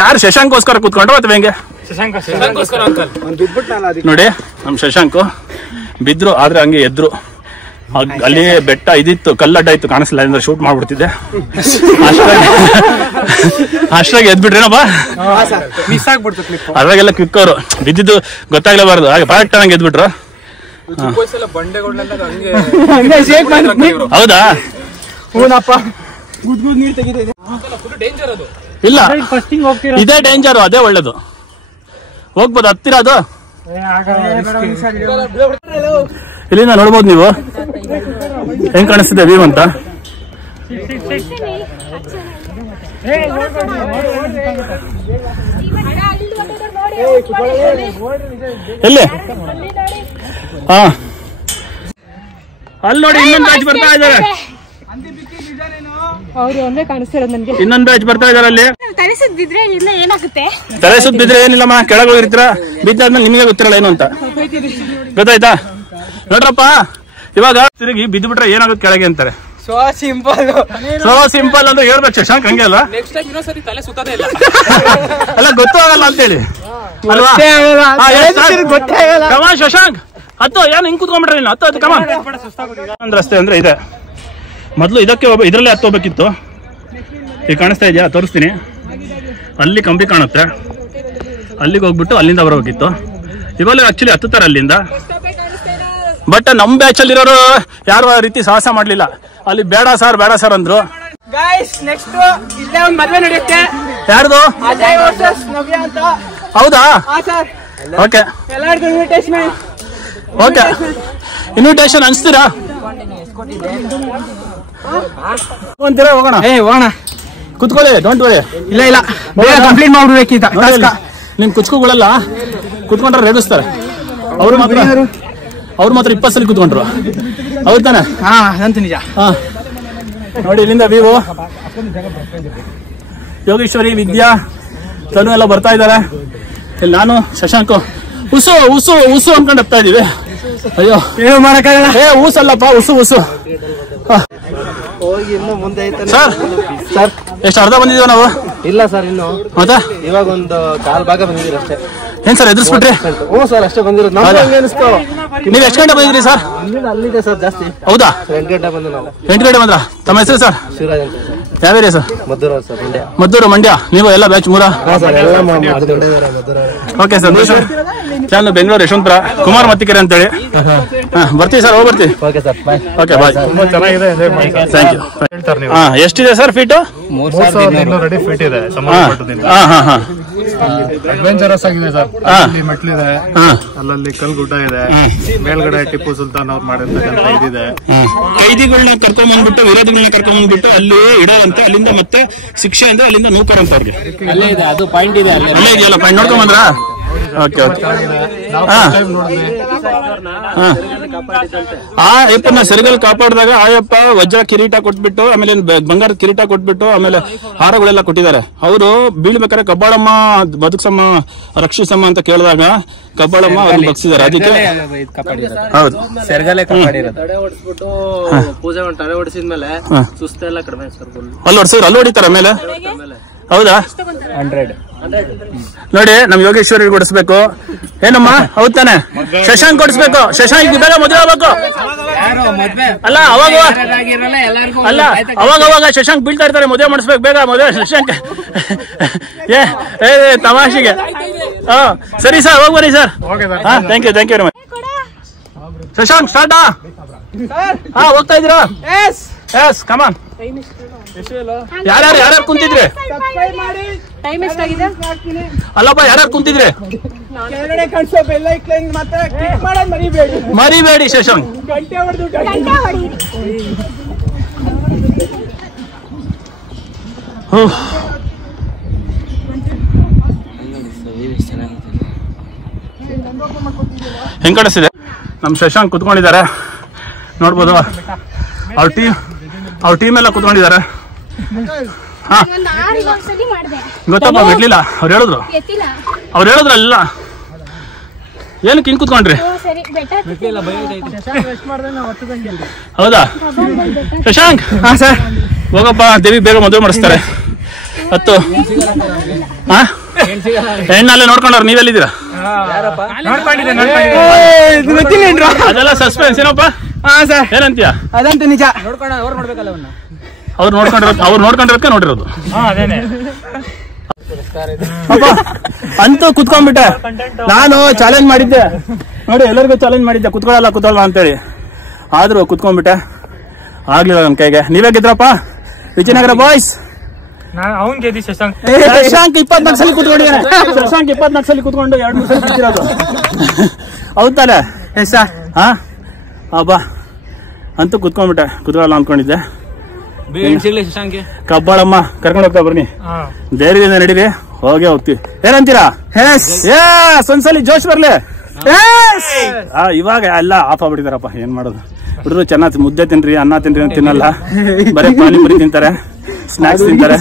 ಯಾರು ಶಶಾಂಕೋಸ್ಕರ ಕೂತ್ಕೊಂಡ್ರು ಅಥವಾ ಹೆಂಗೆ? ನೋಡಿ ನಮ್ ಶಶಾಂಕು ಬಿದ್ರು, ಆದ್ರೆ ಹಂಗೆ ಎದ್ರು. ಅಲ್ಲಿ ಬೆಟ್ಟ ಇದಿತ್ತು, ಕಲ್ಲಡ್ಡ ಇತ್ತು, ಕಾಣಿಸ್ಲಿಲ್ಲ ಅಂದ್ರೆ ಶೂಟ್ ಮಾಡ್ಬಿಡ್ತಿದ್ದೆ. ಅಷ್ಟಾಗಿ ಎದ್ಬಿಟ್ರೇನಪ್ಪ, ಮಿಸ್ ಆಗ್ಬಿಡ್ತು. ಅದ್ರಾಗೆಲ್ಲ ಕ್ವಿಕ್ ಅವರು ಬಿದ್ದಿದ್ದು ಗೊತ್ತಾಗ್ಲೇಬಾರ್ದು, ಹಾಗೆ ಕರೆಕ್ಟ್ ಆಗಿ ಎದ್ಬಿಟ್ರು. ಹೌದಾ? ಇಲ್ಲ, ಇದೇ ಡೇಂಜರ್, ಅದೇ ಒಳ್ಳೇದು. ಹೋಗ್ಬೋದು, ಹತ್ತಿರ ಅದು. ಇಲ್ಲಿಂದ ನೋಡ್ಬೋದು ನೀವು ಹೆಂಗ್ ಕಾಣಿಸ್ತಿದೆ ವ್ಯೂ ಅಂತ. ಎಲ್ಲಿ? ಹಾ, ಅಲ್ಲಿ ನೋಡಿ ಇನ್ನೊಂದು ಬ್ಯಾಚ್ ಬರ್ತಾ ಇದ್ದಾರೆ. ಅವ್ರು ಒಂದೇ ಕಾಣಿಸ್ತಿರೋದು ನನ್ಗೆ. ಇನ್ನೊಂದು ಬ್ಯಾಚ್ ಬರ್ತಾ ಇದಾರೆ. ಅಲ್ಲಿ ತಲೆ ಸುತ್ತಿದ್ರೆ ಏನಾಗುತ್ತೆ? ತಲೆ ಸುತ್ತಿದ್ರೆ ಏನಿಲ್ಲಮ್ಮ, ಕೆಳಗೆ ಹೋಗಿರ್ತೀರ, ಬಿದ್ದಾದ್ಮೇಲೆ ನಿಮಗೆ ಗೊತ್ತಿರಲ್ಲ ಏನು ಅಂತ. ಗೊತ್ತಾಯ್ತಾ? ನೋಡ್ರಪ್ಪ, ಇವಾಗ ತಿರುಗಿ ಬಿದ್ದು ಬಿಟ್ರೆ ಏನಾಗುತ್ತೆ ಕೆಳಗೆ ಅಂತಾರೆ. ಸೋ ಸಿಂಪಲ್ ಅಂತ ಹೇಳ್ಬೇಕು ಶಶಾಂಕ್, ಹಂಗೆ ಅಲ್ಲ? ಅಲ್ಲ, ಗೊತ್ತೂ ಆಗಲ್ಲ ಅಂತೇಳಿ ಅಲ್ವಾ? ಕಮಾನ್ ಶಶಾಂಕ್, ಹತ್ತು. ಏನ್ ಹಿಂಗ್ ಕುತ್ಕೊಂಡ್ಬಿಟ್ರೆ ನೀನು? ಹತ್ತು ಕಮಾನ್. ಒಂದ್ ರಸ್ತೆ ಅಂದ್ರೆ ಇದೆ. ಮೊದ್ಲು ಇದಕ್ಕೆ ಇದ್ರಲ್ಲೇ ಹತ್ತು ಹೋಗ್ಬೇಕಿತ್ತು. ಈಗ ಕಾಣಿಸ್ತಾ ಇದೆಯಾ? ತೋರಿಸ್ತೀನಿ. ಅಲ್ಲಿ ಕಂಬಿ ಕಾಣುತ್ತೆ, ಅಲ್ಲಿಗೆ ಹೋಗ್ಬಿಟ್ಟು ಅಲ್ಲಿಂದ ಬರಬೇಕಿತ್ತು. ಇವಾಗ ಆಕ್ಚುಲಿ ಹತ್ತುತ್ತಾರೆ ಅಲ್ಲಿಂದ. ಬಟ್ ನಮ್ ಬ್ಯಾಚ್ ಅಲ್ಲಿರೋರು ಯಾರು ಆ ರೀತಿ ಸಾಹಸ ಮಾಡ್ಲಿಲ್ಲ. ಅಲ್ಲಿ ಬೇಡ ಸರ್ ಅಂದ್ರು. ನೆಕ್ಸ್ಟ್ ಇಲ್ಲೇ ಒಂದು ಮದುವೆ ನಡೆಯುತ್ತೆ. ಯಾರ್ದು? ಅಜಯ್ ವರ್ಸಸ್ ನವ್ಯ ಅಂತ. ಹೌದಾ? ಓಕೆ, ಎಲ್ಲರಿಗೂ ಇನ್ವಿಟೇಷನ್. Okay, invitation ಅನ್ಸ್ತೀರಾ? ಅಂತೀರಾ? ಹೋಗೋಣ. ಹೋಗೋಣ, ಕುತ್ಕೊಳ್ಳಿ, ಡೋಂಟ್ ವರಿ. ಇಲ್ಲ ಬೇಗ ಕಂಪ್ಲೀಟ್ ಮಾಡ್ಬೇಕಿತ್ತ. ನಿಮ್ ಕುಚ್ಕುಗಳೆಲ್ಲ ಕುತ್ಕೊಂಡ್ರೆ ರೇಗಿಸ್ತಾರೆ. ಅವ್ರು ಮಾತ್ರ 20 ಸಲ ಕುತ್ಕೊಂಡ್ರು. ಹೌದು ತಾನೆ? ಹಾ, ಅದಂತ ನಿಜ. ಹಾ, ನೋಡಿ ಇಲ್ಲಿಂದ ವ್ಯೂ. ಯೋಗೇಶ್ವರಿ, ವಿದ್ಯಾ, ತನು ಎಲ್ಲ ಬರ್ತಾ ಇದ್ದಾರೆ. ಇಲ್ಲಿ ನಾನು ಶಶಾಂಕು ಉಸು ಉಸು ಉಸು ಅನ್ಕೊಂಡು ಹೋಗ್ತಾ ಇದೀವಿ. ಅಯ್ಯೋ, ಏನು ಮಾಡಕ್ಕಾಗಲ್ಲ. ಊಸಲ್ಲಪ್ಪ, ಉಸು. ಸರ್ ಎಷ್ಟು ಅರ್ಧ ಬಂದಿದೀವ ನಾವು? ಇಲ್ಲ ಸರ್, ಇನ್ನು ಮತ್ತೆ ಇವಾಗ ಒಂದು ಕಾಲ್ ಭಾಗ ಬಂದಿದ್ದೀರ ಅಷ್ಟೇ. ಏನ್ ಸರ್ ಎದುರಿಸ್ಬಿಟ್ರಿ? ಹ್ಞೂ ಸರ್, ಅಷ್ಟೇ ಬಂದಿರೋದು. ನೀವ್ ಎಷ್ಟು ಗಂಟೆ ಬಂದಿದ್ರಿ ಸರ್? ಅಲ್ಲಿದೆ ಸರ್ ಜಾಸ್ತಿ. ಹೌದಾ? 8 ಗಂಟೆ ಬಂದು ನಾವು. 8 ಗಂಟೆ ಬಂದ್ರ? ತಮ್ಮ ಹೆಸರು ಸರ್? ಶಿವರಾಜ್ ಅಂತ ಸರ್. ಯಾವ area sir? Maddur sir, Mandya. Maddur, Mandya. ನೀವು ಎಲ್ಲ ಬ್ಯಾಚ್ ಮೂರ? Okay sir. ನಾನು ಬೆಂಗಳೂರು ಯಶವಂತಪುರ, ಕುಮಾರ್ ಮತ್ತಿಕೆರೆ ಅಂತೇಳಿ. ಬರ್ತೀವಿ ಸರ್, ಹೋಗ್ಬರ್ತೀವಿ. ಓಕೆ ಸರ್, ಬಾಯ್. ಓಕೆ, ಬಾಯ್. ಚೆನ್ನಾಗಿದೆ, ಥ್ಯಾಂಕ್ ಯು. ಹೇಳ್ತಾರೆ ನೀವು. ಎಷ್ಟಿದೆ ಸರ್ ಫೀಟು? 3,200 ಫೀಟ್ ಇದೆ. ಅಡ್ವೆಂಚರಸ್ ಆಗಿದೆ ಸರ್. ಅಲ್ಲಿ ಮೆಟ್ಲಿದೆ, ಅಲ್ಲಲ್ಲಿ ಕಲ್ಗುಡ್ಡ ಇದೆ, ಮೇಲ್ಗಡೆ ಟಿಪ್ಪು ಸುಲ್ತಾನ್ ಅವ್ರು ಮಾಡಿರ್ತಕ್ಕಂಥ ಇದಿದೆ. ಕೈದಿಗಳನ್ನ ಕರ್ಕೊಂಡ್ ಬಂದ್ಬಿಟ್ಟು, ವಿರೋಧಿಗಳನ್ನ ಕರ್ಕೊಂಡ್ ಬಂದ್ಬಿಟ್ಟು ಅಲ್ಲಿ ಇಡೋವಂತೆ, ಅಲ್ಲಿಂದ ಮತ್ತೆ ಶಿಕ್ಷೆ ಅಂದ್ರೆ ಅಲ್ಲಿಂದ ನೂಕರ್ ಅಂತ ಅವ್ರಿಗೆ ಅಲ್ಲೇ ಇದೆ, ಅದು ಪಾಯಿಂಟ್ ಇದೆ. ಅಲ್ಲೇ ಇದೆಯಲ್ಲ ಪಾಯಿಂಟ್, ನೋಡ್ಕೊಂಡ್ ಬಂದ್ರ? ಓಕೆ. ಆ ಯಪ್ಪನ ಸೆರಗಲ್ ಕಾಪಾಡಿದಾಗ ಆಯಪ್ಪ ವಜ್ರ ಕಿರೀಟ ಕೊಟ್ಬಿಟ್ಟು, ಆಮೇಲೆ ಬಂಗಾರದ ಕಿರೀಟ ಕೊಟ್ಬಿಟ್ಟು, ಆಮೇಲೆ ಹಾರಗಳೆಲ್ಲ ಕೊಟ್ಟಿದ್ದಾರೆ. ಅವರು ಬೀಳ್ಬೇಕಾದ್ರೆ ಕಬ್ಬಾಳಮ್ಮ ಬದುಕ್ಸಮ್ಮ ರಕ್ಷಿಸಮ್ಮ ಅಂತ ಕೇಳಿದಾಗ ಕಬ್ಬಾಳಮ್ಮ ಅವ್ರು ಬಗ್ಸಿದ್ದಾರೆ. ಅದಕ್ಕೆ ಹೌದು, ಸೆರಗಲೆ ಕಾಪಾಡಿರೋದು. ತಡೆ ಹೊಡಿಸ್ಬಿಟ್ಟು ಪೂಜೆ ಮಾಡಿ ತಡೆ ಹೊಡಿಸಿದ್ಮೇಲೆ ಸುಸ್ತೆಲ್ಲ ಕಡಿಮೆ ಸರ್. ಅಲ್ಲಿ ಹೊಡ್ಸಿದ್ರು, ಅಲ್ಲಿ ಹೊಡಿತಾರ ಮೇಲೆ. ಹೌದಾ? 100 ನೋಡಿ, ನಮ್ ಯೋಗೇಶ್ವರಿ ಕೊಡಿಸ್ಬೇಕು. ಏನಮ್ಮ? ಹೌದ್ ತಾನೆ? ಶಶಾಂಕ್ ಕೊಡಿಸ್ಬೇಕು. ಶಶಾಂಕ್ ಬೇಗ ಮದುವೆ ಆಗ್ಬೇಕು. ಅಲ್ಲ ಅವಾಗ ಶಶಾಂಕ್ ಬೀಳ್ತಾ ಇರ್ತಾರೆ, ಮದುವೆ ಮಾಡಿಸ್ಬೇಕು ಬೇಗ. ಮದುವೆ ಶಶಾಂಕ್ ತಮಾಷೆಗೆ. ಸರಿ ಸರ್, ಹೋಗ್ಬರಿ sir. Thank you very much. Shashank start. ಹೋಗ್ತಾ ಇದ್ದೀರಾ? Yes, come on. ಯಾರ್ಯಾರು ಕುಂತಿದ್ರಿ? ಟೈಮ್ ಎಷ್ಟಾಗಿದೆ? ಅಲ್ಲಪ್ಪ, ಯಾರ್ಯಾರು ಕುಂತಿದ್ರಿ? ಮರಿಬೇಡಿ ಶಶಾಂಕ್. ಹೆಂಗ್ ಕಾಣಿಸ್ತಿದೆ? ನಮ್ ಶಶಾಂಕ್ ಕುತ್ಕೊಂಡಿದ್ದಾರೆ, ನೋಡ್ಬೋದು. ಅವ್ರ ಟೀಮ್ ಎಲ್ಲ ಕುತ್ಕೊಂಡಿದ್ದಾರೆ. ಹಾ, ಗೊತ್ತಪ್ಪ, ಬಿಡ್ಲಿಲ್ಲ. ಅವ್ರು ಹೇಳಿದ್ರು ಅಲ್ಲ. ಏನಕ್ಕೆ ಹಿಂಗ್ ಕುತ್ಕೊಂಡ್ರಿ? ಹೌದಾ ಶಶಾಂಕ್? ಹಾ ಸರ್. ಹೋಗಪ್ಪ, ದೇವಿ ಬೇಗ ಮದುವೆ ಮಾಡಿಸ್ತಾರೆ. 10 ಹೆಣ್ಣಲ್ಲೇ ನೋಡ್ಕೊಂಡ್ರ, ನೀವೆಲ್ಲಿದ್ದೀರಾ? ಅದೆಲ್ಲ ಸಸ್ಪೆನ್ಸ್ ಏನಪ್ಪ? ಹಾ ಸರ್. ಏನಂತೀಯ? ಅದಂತೂ ನಿಜ. ಅವ್ರು ನೋಡ್ಕೊಂಡಿರೋದಕ್ಕೆ ನೋಡಿರೋದು. ಅಂತೂ ಕುತ್ಕೊಂಡ್ಬಿಟ್ಟೆ. ನಾನು ಚಾಲೆಂಜ್ ಮಾಡಿದ್ದೆ ನೋಡಿ, ಎಲ್ಲರಿಗೂ ಚಾಲೆಂಜ್ ಮಾಡಿದ್ದೆ ಕುತ್ಕೊಳ್ಳಲ್ಲ ಅಂತೇಳಿ. ಆದ್ರೂ ಕುತ್ಕೊಂಡ್ಬಿಟ್ಟೆ, ಆಗ್ಲಿಲ್ಲ ನನ್ನ ಕೈಗೆ. ನೀವೇ ಗೆದ್ರಪ್ಪ ವಿಜಯನಗರ ಬಾಯ್ಸ್. ಶಶಾಂಕ್ 24 ಸಲ ಕುತ್ಕೊಂಡಿದ್ದಾನೆ. ಶಶಾಂಕ್ 24 ಸಲ ಕುತ್ಕೊಂಡು 2-3 ಸಲ ಗೆದ್ದಿರೋದು. ಹೌದ್ ತಾನೆ? Yes sir. ಬಾ, ಅಂತೂ ಕುತ್ಕೊಂಡ್ಬಿಟ್ಟೆ. ಕುತ್ಕೊಳ್ಳಲ್ಲ ಅನ್ಕೊಂಡಿದ್ದೆ. ಕಬ್ಬಾಳಮ್ಮ ಕರ್ಕೊಂಡು ಹೋಗ್ತಾ ಬರ್ನಿ, ಧೈರ್ಯದಿಂದ ನಡೀರಿ, ಹೋಗ್ತೀವಿ. ಏನಂತೀರಾ? ಒಂದ್ಸಲಿ ಜೋಶ್ ಬರ್ಲಿ. ಇವಾಗ ಎಲ್ಲ ಆಫ್ ಆಗ್ಬಿಟ್ಟಿದಾರಪ್ಪ, ಏನ್ ಮಾಡೋದು? ಹುಡುಗರು ಚೆನ್ನಾಗಿ ಮುದ್ದೆ ತಿನ್ರಿ, ಅನ್ನ ತಿನ್ರಿ ಅಂತ ತಿನ್ನಲ್ಲ, ಬರೀ ಪಾನಿಪುರಿ ತಿಂತಾರೆ, ಸ್ನಾಕ್ಸ್ ತಿಂತಾರೆ,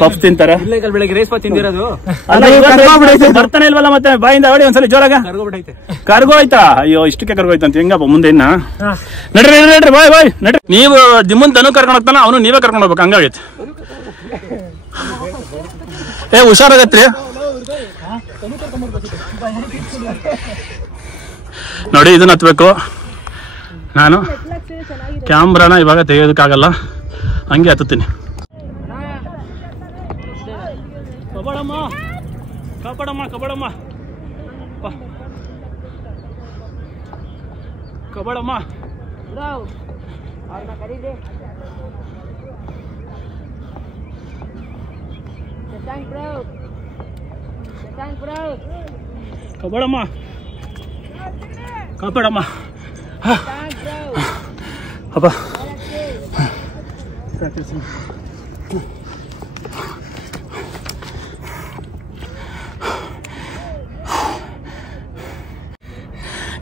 ಪಫ್ ತಿಂತಾರೆ. ಬೆಳಗ್ಗೆ ರೇಸ್ ತಿಂದಿರೋದು ಬರ್ತಾನೆ ಇಲ್ವಲ್ಲ ಮತ್ತೆ ಬಾಯಿಂದ ಹೊಡಿ ಒಂದ್ಸಲಿ ಜೋರಾಗ. ಕರ್ಗೋಯ್ತಾ? ಅಯ್ಯೋ, ಇಷ್ಟಕ್ಕೆ ಕರ್ಗೋಯ್ತು ಅಂತ. ಹೆಂಗಪ್ಪ ಮುಂದೆ ಇನ್ನ ನಡ್ರಿ ಬಾಯ್ ನಡ್ರಿ. ನೀವು ನಿಮ್ಮನ್ ತನೂ ಕರ್ಕೊಂಡು ಹೋಗ್ತಾನ, ಅವನು ನೀವೇ ಕರ್ಕೊಂಡು ಹೋಗ್ಬೇಕು, ಹಂಗಾಗೈತೆ. ಹುಷಾರಾಗತ್ರಿ ನೋಡಿ. ಇದನ್ನ ಹತ್ಬೇಕು ನಾನು. ಕ್ಯಾಮ್ರಾನ ಇವಾಗ ತೆಗೆಯೋದಕ್ಕಾಗಲ್ಲ, ಹಂಗೆ ಹತ್ತೀನಿ. ಕಬಾಳಮ್ಮ ಕಾಪಾಡಮ್ಮ. ಅಪ್ಪ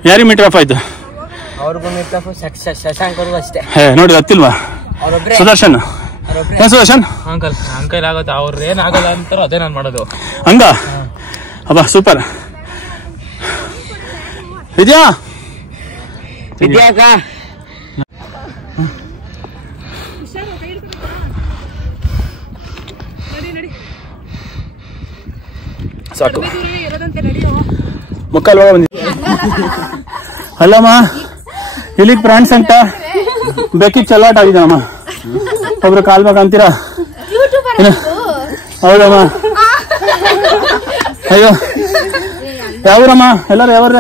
ಯಾರಿಗೆ ಮೀಟರ್ ಆಫ್ ಆಯ್ತು? ಶಶಾಂಕ್ ಅವ್ರಿಗೂ ಅಷ್ಟೇ. ನೋಡಿ ಹತ್ತಿಲ್ವಾ? ಸುದರ್ಶನ್. ಸುದರ್ಶನ್ ಅಂಕಲ್ ಆಗುತ್ತೆ, ಅವ್ರ ಏನಾಗಲ್ಲ ಅಂತಾರೋ ಅದೇ ನಾನು ಮಾಡೋದು. ಹಂಗ ಅಬ್ಬ, ಸೂಪರ್. ವಿದ್ಯಾ ಸಾಕು, ಮುಕ್ಕಾಲ್ ಹೋಗ ಬಂದಿ. ಅಲ್ಲಮ್ಮ, ಇಲ್ಲಿಗೆ ಪ್ರಾಣಿಸ್ ಅಂತ ಬೇಕಿಗೆ ಚಲ್ಲಾಟ ಆಗಿದಮ್ಮ. ಒಬ್ರು ಕಾಲ್ ಬಾಗ ಅಂತೀರಾ? ಹೌದಮ್ಮ. ಅಯ್ಯೋ, ಯಾವ್ರಮ್ಮ? ಎಲ್ಲಾರು ಯಾವ್ರ?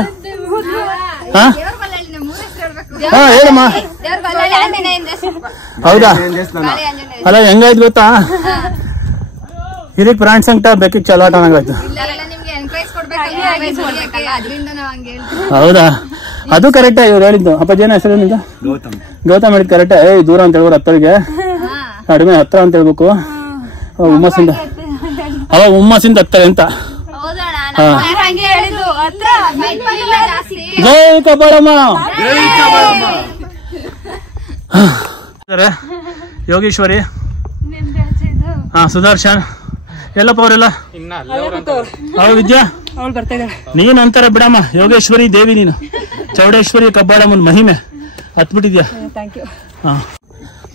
ಹೇಳಮ್ಮ. ಹೌದಾ? ಅಲ್ಲ, ಹೆಂಗಾಯ್ತು ಗೊತ್ತಾ? ಇದಕ್ಕೆ ಬ್ರಾಂಡ್ ಸಂಕಟ ಬೇಕಿಗೆ ಚಲಾಟ ಅನ್ನಂಗಾಯ್ತು. ಹೌದಾ? ಅದು ಕರೆಕ್ಟ್. ಇವ್ರು ಹೇಳಿದ್ದು ಅಪ್ಪಾಜಿ ಏನ ಹೆಸರು ನಿಂದ? ಗೌತಮ್ ಹೇಳಿದ್ ಕರೆಕ್ಟ್. ದೂರ ಅಂತ ಹೇಳ್ಬೋದು, ಹತ್ತರಿಗೆ ಕಡಿಮೆ, ಹತ್ರ ಅಂತ ಹೇಳ್ಬೇಕು. ಹುಮ್ಮಸ್ಸಿಂದ ಅವಾಗ ಹುಮ್ಮಸ್ಸಿಂದ ಹತ್ತಾರೆ ಅಂತ. ಜೈ ಕಬ್ಬಾಳಮ್ಮ. ಯೋಗೇಶ್ವರಿ, ಸುದರ್ಶನ್, ಎಲ್ಲಪ್ಪ ಅವರೆಲ್ಲ. ವಿದ್ಯಾ ನೀನ್ ಅಂತಾರ ಬಿಡಮ್ಮ. ಯೋಗೇಶ್ವರಿ ದೇವಿ ನೀನು, ಚೌಡೇಶ್ವರಿ ಕಬ್ಬಾಳಮ್ಮನ ಮಹಿಮೆ ಹತ್ಬಿಟ್ಟಿದ್ಯಾ.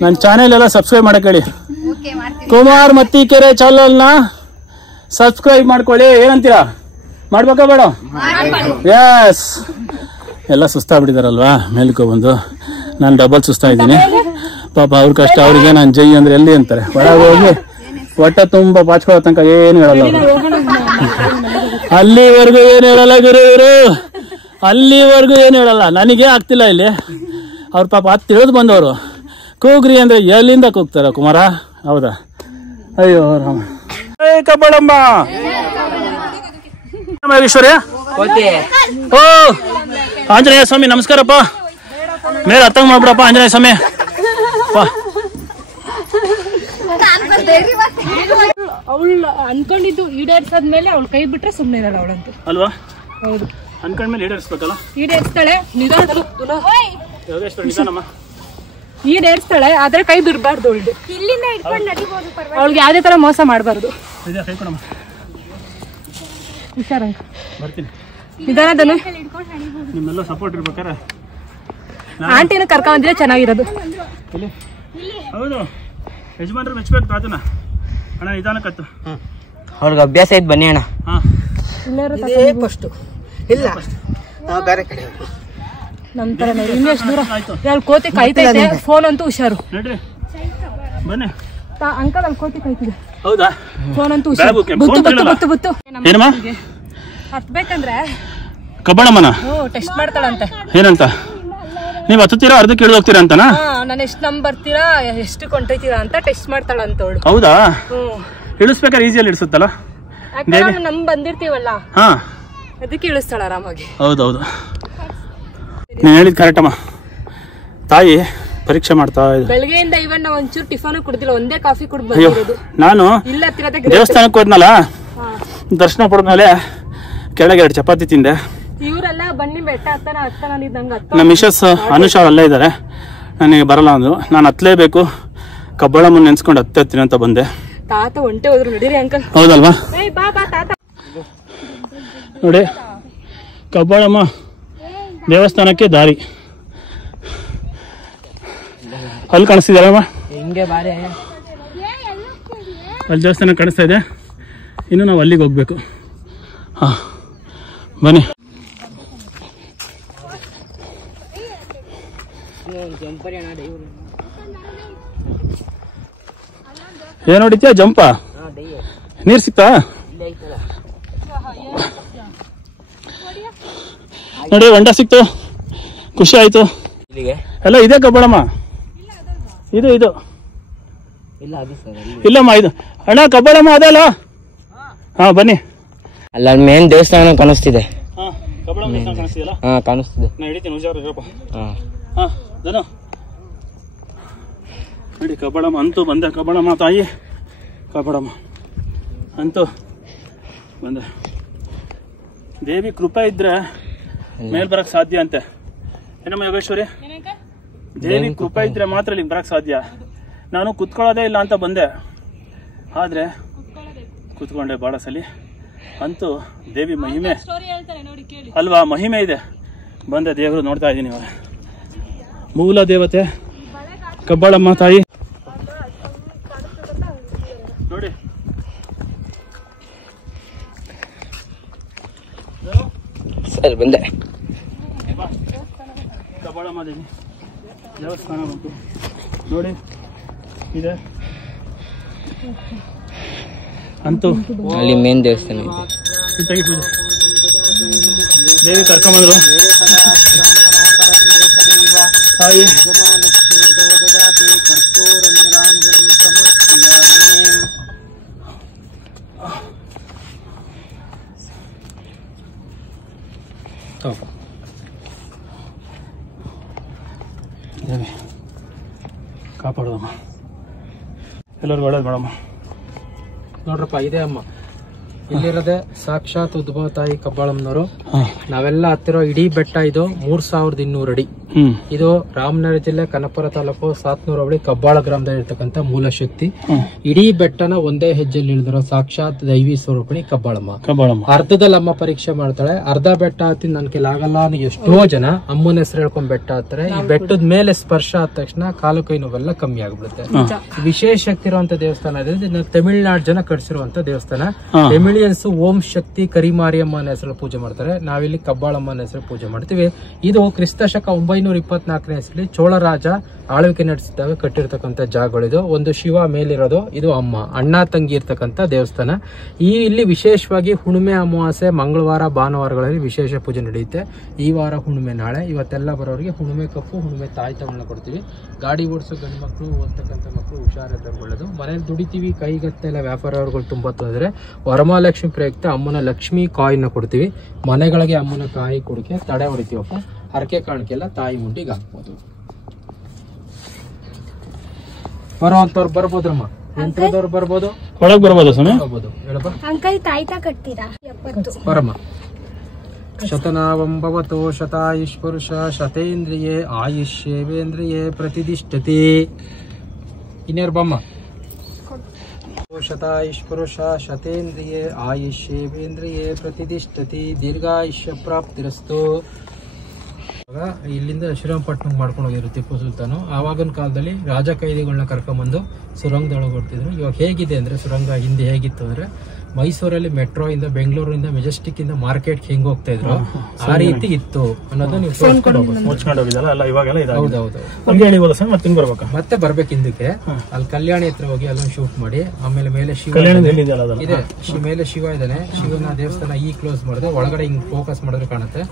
ನನ್ನ ಚಾನೆಲ್ ಎಲ್ಲ ಸಬ್ಸ್ಕ್ರೈಬ್ ಮಾಡಕ್ ಹೇಳಿ. ಕುಮಾರ್ ಮತ್ತಿಕೆರೆ ಚಾನಲ್ನ ಸಬ್ಸ್ಕ್ರೈಬ್ ಮಾಡ್ಕೊಳ್ಳಿ. ಏನಂತೀರಾ? ಮಾಡ್ಬೇಕಾ ಬೇಡ? ಎಸ್. ಎಲ್ಲ ಸುಸ್ತಾಗ್ಬಿಟ್ಟಿದಾರಲ್ವಾ ಮೇಲ್ಕೊ ಬಂದು. ನಾನು ಡಬಲ್ ಸುಸ್ತಾ ಇದ್ದೀನಿ ಪಾಪ. ಅವ್ರ ಕಷ್ಟ ಅವ್ರಿಗೆ ನಾನು ಜೈ ಅಂದ್ರೆ ಎಲ್ಲಿ ಅಂತಾರೆ. ಒಳಗೆ ಹೋಗಿ ಹೊಟ್ಟೆ ತುಂಬಾ ಬಾಚ್ಕೊಳ್ಳೋ ತನಕ ಏನು ಹೇಳಲ್ಲ ಅವರು. ಅಲ್ಲಿವರೆಗೂ ಏನು ಹೇಳಲ್ಲ ಗುರುವರು, ಅಲ್ಲಿವರೆಗೂ ಏನು ಹೇಳಲ್ಲ. ನನಗೆ ಆಗ್ತಿಲ್ಲ ಇಲ್ಲಿ. ಅವ್ರ ಪಾಪ ಹತ್ತು ತಿಳಿದು ಬಂದವರು. ಕೂಗ್ರಿ ಅಂದ್ರೆ ಎಲ್ಲಿಂದ ಕೂಗ್ತಾರ ಕುಮಾರ? ಹೌದಾ? ಅಯ್ಯೋ ರಾಮ. ಕಬ್ಬಾಳಮ್ಮ, ಯೋಗೇಶ್ವರ್ಯ, ಓ ಆಂಜನೇಯ ಸ್ವಾಮಿ ನಮಸ್ಕಾರಪ್ಪ. ಮೇಲೆ ಹತ್ತಂಗ್ ಮಾಡ್ಬಿಡಪ್ಪ ಆಂಜನೇಯ ಸ್ವಾಮಿ. ಅವಳು ಅನ್ಕೊಂಡಿದ್ದು ಈಡೇರ್ಸಾದ್ಮೇಲೆ ಅವಳು ಕೈ ಬಿಟ್ರೆ ಸುಮ್ನೆ ಇರಲ್ಲ ಅವಳಂತೂ ಅಲ್ವಾ? ಹೌದು, ಅನ್ಕೊಂಡ್ಮೇಲೆ ಈಡೇರಿಸ್ಬೇಕಲ್ಲ. ಈಡೇರ್ಸ್ತಾಳೆ, ಯೋಗೇಶ್ವರ ನಿಧಾನಮ್ಮ. ಈಡೇರ್ಸ್ತಾಳೆ, ಆದ್ರೆ ಕೈ ಬಿಡಬಾರ್ದು. ಅವಳು ಇಲ್ಲಿಂದ ಇಟ್ಕೊಂಡು ನಡಿಬಹುದು, ಅವಳಿಗೆ ಯಾವ್ದೇ ತರ ಮೋಸ ಮಾಡಬಾರ್ದು. ಕೈ ಕೊಡಮ್ಮ. ಹುಷಾರಂಗ ಬರ್ತೀನಿ. ನಿಧಾನದನು ನಿಮ್ಮೆಲ್ಲ ಸಪೋರ್ಟ್ ಇರ್ಬೇಕಾರೆ ಆಂಟಿನ ಕರ್ಕೊಂಡ್ರೆ ಚೆನ್ನಾಗಿರೋದು. ಹೌದು ಯಜಮಾನ್ರು ಮೆಚ್ಬೇಕು ತಾತನ. ಅಣ್ಣ ನಿಧಾನಕ್ಕತ್ತು. ಅವ್ರಿಗೆ ಅಭ್ಯಾಸ ಐತ್ ಬನ್ನಿ ಅಣ್ಣ. ನಮ್ ತರ ಇನ್ನೆಷ್ಟು ದೂರ ಅಲ್ಲಿ ಕೋತಿ ಕಾಯ್ತೈತೆ. ಫೋನ್ ಅಂತೂ ಹುಷಾರು ನಡ್ರಿ ಬನ್ನಿ. ಅಂಕಲ್ ಅಲ್ಲಿ ಕೋತಿ ಕಾಯ್ತಿದೆ. ಹೌದಾ? ಫೋನ್ ಅಂತೂ ಹುಷಾರು. ಬುತ್ತು ಏನಮ್ಮ ಹತ್ಬೇಕಂದ್ರೆ ಕಬ್ಬಾಳಮ್ಮನ ಟೆಸ್ಟ್ ಮಾಡ್ತಾಳಂತೆ. ಏನಂತ? ನೀವ್ ಹತ್ತೀರಾ ಅರ್ಧಕ್ಕೆ ಇಳಿದು ಹೋಗ್ತೀರಾ ಅಂತನಾ? ನಾನು ಎಷ್ಟು ನಮ್ ಬರ್ತೀರಾ ಎಷ್ಟು ಕೊಂಟೈತೀರಾ ಅಂತ ಟೆಸ್ಟ್ ಮಾಡ್ತಾಳಂತ ಅವಳು. ಹೌದಾ? ಇಳಿಸ್ಬೇಕಾದ್ರೆ ಈಸಿಯಲ್ಲಿ ಇಳಿಸುತ್ತಲ್ಲ. ಯಾಕಂದ್ರೆ ನಮ್ ಬಂದಿರ್ತೀವಲ್ಲ ಹಾ ಅದಕ್ಕೆ ಇಳಿಸ್ತಾಳ ಆರಾಮಾಗಿ. ಹೌದೌದು ನೀನ್ ಹೇಳಿದ್ ಕರೆಕ್ಟ್ ಅಮ್ಮ. ತಾಯಿ ಪರೀಕ್ಷೆ ಮಾಡ್ತಾ ಇದ್ದೆ ಬೆಳಗ್ಗೆಯಿಂದ ಇವನ್ ನಾವ್ ಒಂಚೂರು ಟಿಫನ್ ಕುಡ್ದಿಲ್ಲ, ಒಂದೇ ಕಾಫಿ ಕುಡ್ದು ಅಯ್ಯೋ ಬಂದಿರೋದು. ನಾನು ಇಲ್ಲ ದೇವಸ್ಥಾನಕ್ಕೆ ಹೋದ್ನಲ್ಲ, ದರ್ಶನ ಪಡೆದ್ಮೇಲೆ ಕೆಳಗೆ 2 ಚಪಾತಿ ತಿಂದೆ. ಇವರೆಲ್ಲ ಬನ್ನಿ ಬೆಟ್ಟ ಹತ್ತನ ಅಂದಿದ್ದಂಗ ನಮ್ಮ ಮಿಸಸ್ ಅನುಷಾ ಅಲ್ಲೇ ಇದ್ದಾರೆ. ನನಗೆ ಬರಲ್ಲ ಅಂದ್ರು. ನಾನು ಹತ್ಲೇಬೇಕು, ಕಬ್ಬಾಳಮ್ಮನ ನೆನ್ಸ್ಕೊಂಡು ಹತ್ತೀನಿ ಅಂತ ಬಂದೆ. ತಾತ ಒಂಟೆ ಹೋದ್ರು. ನಡೀರಿ ಅಂಕಲ್. ಹೌದಲ್ವಾ? ಬಾ ಬಾ ತಾತ. ನೋಡಿ ಕಬ್ಬಾಳಮ್ಮ ದೇವಸ್ಥಾನಕ್ಕೆ ದಾರಿ ಅಲ್ಲಿ ಕಾಣಿಸ್ತಿದಾರಮ್ಮ. ಹಿಂಗೆ ಬಾರಿ ಅಲ್ಲಿ ದೇವಸ್ಥಾನ ಕಾಣಿಸ್ತಾ ಇದೆ. ಇನ್ನು ನಾವು ಅಲ್ಲಿಗೆ ಹೋಗ್ಬೇಕು. ಹಾ ಬನ್ನಿ. ಏನ್ ನೋಡಿತ್ಯಾ ಜಂಪ? ನೀರ್ ಸಿಕ್ತಾ? ನೋಡಿ ಹೊಂಡ ಸಿಕ್ತು, ಖುಷಿ ಆಯ್ತು. ಎಲ್ಲ ಇದೆ ಕಬ್ಬಾಳಮ್ಮ. ಇದು ಇಲ್ಲಮ್ಮ ಇದು ಅಣ್ಣ ಕಬ್ಬಾಳಮ್ಮ ಅದಲ್ಲ. ಹಾ ಬನ್ನಿ. ಅಲ್ಲ ಮೇನ್ ದೇವಸ್ಥಾನ ಕಾಣಿಸ್ತಿದೆ. ಹಾ ಕಾಣಿಸ್ತಿದೆ. ನೋಡಿ ಕಬ್ಬಾಳಮ್ಮ ಅಂತೂ ಬಂದೆ. ಕಬ್ಬಾಳಮ್ಮ ತಾಯಿ, ಕಬ್ಬಾಳಮ್ಮ ಅಂತೂ ಬಂದೆ. ದೇವಿ ಕೃಪೆ ಇದ್ರೆ ಮೇಲ್ ಬರಕ್ ಸಾಧ್ಯ ಅಂತೆ. ಏನಮ್ಮ ಯೋಗೇಶ್ವರಿ? ದೇವಿ ಕೃಪೆ ಇದ್ರೆ ಮಾತ್ರ ಇಲ್ಲಿ ಬರಕ್ ಸಾಧ್ಯ. ನಾನು ಕುತ್ಕೊಳ್ಳೋದೇ ಇಲ್ಲ ಅಂತ ಬಂದೆ, ಆದ್ರೆ ಕುತ್ಕೊಂಡೆ ಬಾಳ ಸಲಿ. ಅಂತೂ ದೇವಿ ಮಹಿಮೆ ಅಲ್ವಾ, ಮಹಿಮೆ ಇದೆ. ಬಂದೆ, ದೇವರು ನೋಡ್ತಾ ಇದ್ದೀನಿ. ಇವಾಗ ಮೂಲ ದೇವತೆ ಕಬ್ಬಾಳಮ್ಮ ತಾಯಿ ನೋಡಿ. ಸರಿ ಬಂದೆ. ಕಬ್ಬಾಳಮ್ಮ ದೇವಿ ದೇವಸ್ಥಾನ ಬಂತು ನೋಡಿ ಇದೆ. ಅಂತೂ ಅಲ್ಲಿ ಮೇನ್ ದೇವಸ್ಥಾನ ತೆಗಿ ಪೂಜೆ. ದೇವಿ ಕರ್ಕೊಂಬಂದ್ರು ತಾಯಿ. ದೇವಿ ಕಾಪಾಡೋದಮ್ಮ, ಎಲ್ಲರಿಗೂ ಒಳ್ಳೇದು ಮಾಡಮ್ಮ. ನೋಡ್ರಪ್ಪ ಇದೇ ಅಮ್ಮ, ಇಲ್ಲಿರೋದೆ ಸಾಕ್ಷಾತ್ ಉದ್ಭವ ತಾಯಿ ಕಬ್ಬಾಳಮ್ಮನವರು. ನಾವೆಲ್ಲ ಹತ್ತಿರೋ ಇಡೀ ಬೆಟ್ಟ ಇದು 3200 ಅಡಿ. ಇದು ರಾಮನಗರ ಜಿಲ್ಲೆ ಕನಕಪುರ ತಾಲೂಕು ಸಾತ್ನೂರು ಹೋಬಳಿ ಕಬ್ಬಾಳ ಗ್ರಾಮದಲ್ಲಿ ಇರ್ತಕ್ಕಂಥ ಮೂಲ ಶಕ್ತಿ. ಇಡೀ ಬೆಟ್ಟನ ಒಂದೇ ಹೆಜ್ಜೆಯಲ್ಲಿ ಇಳಿದಿರೋ ಸಾಕ್ಷಾತ್ ದೈವಿ ಸ್ವರೂಪಿಣಿ ಕಬ್ಬಾಳಮ್ಮ. ಅರ್ಧದಲ್ಲಿ ಅಮ್ಮ ಪರೀಕ್ಷೆ ಮಾಡ್ತಾಳೆ. ಅರ್ಧ ಬೆಟ್ಟ ಹತ್ತಿ ನನ್ ಕೈಲಾಗಲ್ಲ ಅನ್ನೋ ಎಷ್ಟೋ ಜನ ಅಮ್ಮನ ಹೆಸರು ಹೇಳ್ಕೊಂಡ್ ಬೆಟ್ಟ ಹತ್ತಾರೆ. ಈ ಬೆಟ್ಟದ ಮೇಲೆ ಸ್ಪರ್ಶ ಆದ ತಕ್ಷಣ ಕಾಲು ಕೈ ನೋವೆಲ್ಲ ಕಮ್ಮಿ ಆಗ್ಬಿಡುತ್ತೆ. ವಿಶೇಷ ಶಕ್ತಿ ಇರುವಂತ ದೇವಸ್ಥಾನ ಇದೆ. ತಮಿಳುನಾಡು ಜನ ಕಟ್ಸಿರುವಂತ ದೇವಸ್ಥಾನ. ತಮಿಳಿಯನ್ಸ್ ಓಂ ಶಕ್ತಿ ಕರಿಮಾರಿಯಮ್ಮನ ಹೆಸರು ಪೂಜೆ ಮಾಡ್ತಾರೆ. ನಾವಿಲ್ಲಿ ಕಬ್ಬಾಳಮ್ಮನ ಹೆಸರು ಪೂಜೆ ಮಾಡ್ತೀವಿ. ಇದು ಕ್ರಿಸ್ತ ಶಕ 924ನೇ ಹೆಸರಲ್ಲಿ ಚೋಳರಾಜ ಆಳ್ವಿಕೆ ನಡೆಸಿದಾಗ ಕಟ್ಟಿರ್ತಕ್ಕಂಥ ಜಾಗಗಳಿದು. ಒಂದು ಶಿವ ಮೇಲಿರೋದು, ಇದು ಅಮ್ಮ ಅಣ್ಣ ತಂಗಿ ಇರ್ತಕ್ಕಂಥ ದೇವಸ್ಥಾನ. ಇಲ್ಲಿ ವಿಶೇಷವಾಗಿ ಹುಣ್ಣಿಮೆ, ಅಮಾವಾಸ್ಯೆ, ಮಂಗಳವಾರ, ಭಾನುವಾರಗಳಲ್ಲಿ ವಿಶೇಷ ಪೂಜೆ ನಡೆಯುತ್ತೆ. ಈ ವಾರ ಹುಣ್ಣಿಮೆ, ನಾಳೆ. ಇವತ್ತೆಲ್ಲ ಬರೋರಿಗೆ ಹುಣ್ಣಿಮೆ ಕಪ್ಪು, ಹುಣ್ಣಿಮೆ ತಾಯಿ ತಗೊಂಡು ಕೊಡ್ತೀವಿ. ಗಾಡಿ ಓಡಿಸೋ ಗಂಡು ಮಕ್ಕಳು, ಓದ್ತಕ್ಕಂಥ ಮಕ್ಕಳು ಹುಷಾರಿದ್ದರೆ ಒಳ್ಳೇದು. ಮನೇಲಿ ದುಡಿತೀವಿ, ಕೈಗತ್ತೆ ಎಲ್ಲ ವ್ಯಾಪಾರಗಳು ತುಂಬ ತೊಂದರೆ. ವರಮಹಾಲಕ್ಷ್ಮಿ ಪ್ರಯುಕ್ತ ಅಮ್ಮನ ಲಕ್ಷ್ಮಿ ಕಾಯಿನ ಕೊಡ್ತೀವಿ. ಮನೆಗಳಿಗೆ ಅಮ್ಮನ ಕಾಯಿ ಕೊಡಕ್ಕೆ ತಡೆ ಹೊಡಿತೀವಪ್ಪ. ಹರಕೆ ಕಾಣಿಕೆಲ್ಲ ತಾಯಿ ಮುಂಡಿಗೆ ಹಾಕ್ಬೋದು. ಬರೋಂತವ್ರು ಬರ್ಬೋದ್ರಮ್ಮ, ಎಂಟ್ರದವ್ರು ಬರ್ಬೋದು, ಒಳಗ್ ಬರ್ಬೋದು ಸ್ವಾಮಿ. ಹೇಳಪ್ಪ ಅಂಕಲ್ ತಾಯ್ತಾ ಕಟ್ತೀರಾ? ಬರಮ್ಮ. ಶತನಾವಂ ಭವತೋ ಶತಾಯುಷ್ ಪುರುಷ ಶತೇಂದ್ರಿಯೇ ಆಯುಷ್ಯೇವೇಂದ್ರಿಯೇ ಪ್ರತಿಷ್ಠತೆ. ಇನ್ಯಾರು ಬಮ್ಮ. ಶತಾಯುಷ್ ಪುರುಷ ಶತೇಂದ್ರಿಯೇ ಆಯುಷ್ಯೇವೇಂದ್ರಿಯೇ ಪ್ರತಿಷ್ಠತಿ ದೀರ್ಘಾಯುಷ್ಯ ಪ್ರಾಪ್ತಿರಸ್ತು. ಇಲ್ಲಿಂದ ಶ್ರೀರಂಗಪಟ್ಟಣ ಮಾಡ್ಕೊಂಡು ಹೋಗಿದ್ರು ಟಿಪ್ಪು ಸುಲ್ತಾನು. ಆವಾಗಿನ ಕಾಲದಲ್ಲಿ ರಾಜ ಕೈದಿಗಳನ್ನ ಕರ್ಕೊಂಡ್ಬಂದು ಸುರಂಗದೊಳಗೆ ಹೊಡ್ತಿದ್ರು. ಇವಾಗ ಹೇಗಿದೆ ಅಂದ್ರೆ ಸುರಂಗ ಹಿಂದೆ ಹೇಗಿತ್ತು ಅಂದ್ರೆ ಮೈಸೂರಲ್ಲಿ ಮೆಟ್ರೋ ಇಂದ ಬೆಂಗಳೂರಿಂದ ಮೆಜೆಸ್ಟಿಕ್ ಇಂದ ಮಾರ್ಕೆಟ್ ಹೆಂಗ್ ಹೋಗ್ತಾ ಇದ್ರು ಆ ರೀತಿ ಇತ್ತು ಅನ್ನೋದು ನೀವು ಮುಚ್ಕೊಂಡು ಹೋಗಿದ್ದಲ್ಲ ಅಲ್ಲ ಇವಾಗೆಲ್ಲ ಇದೆ. ಹೌದೌದು. ಹಂಗೆ ಹೇಳಿಬೋದು ಸರ್. ಮತ್ತೆ ಹಿಂಗ್ ಬರ್ಬೇಕಾ? ಮತ್ತೆ ಬರ್ಬೇಕು ಹಿಂದಕ್ಕೆ. ಅಲ್ಲಿ ಕಲ್ಯಾಣಿ ಹತ್ರ ಹೋಗಿ ಅಲ್ಲೊಂದು ಶೂಟ್ ಮಾಡಿ ಆಮೇಲೆ ಮೇಲೆ ಶಿವ ಇದೆ. ಮೇಲೆ ಶಿವ ಇದ್ದಾನೆ. ಶಿವನ ದೇವಸ್ಥಾನ ಈ ಕ್ಲೋಸ್ ಮಾಡಿದ್ರೆ ಒಳಗಡೆ ಹಿಂಗ್ ಫೋಕಸ್ ಮಾಡಿದ್ರೆ ಕಾಣುತ್ತೆ.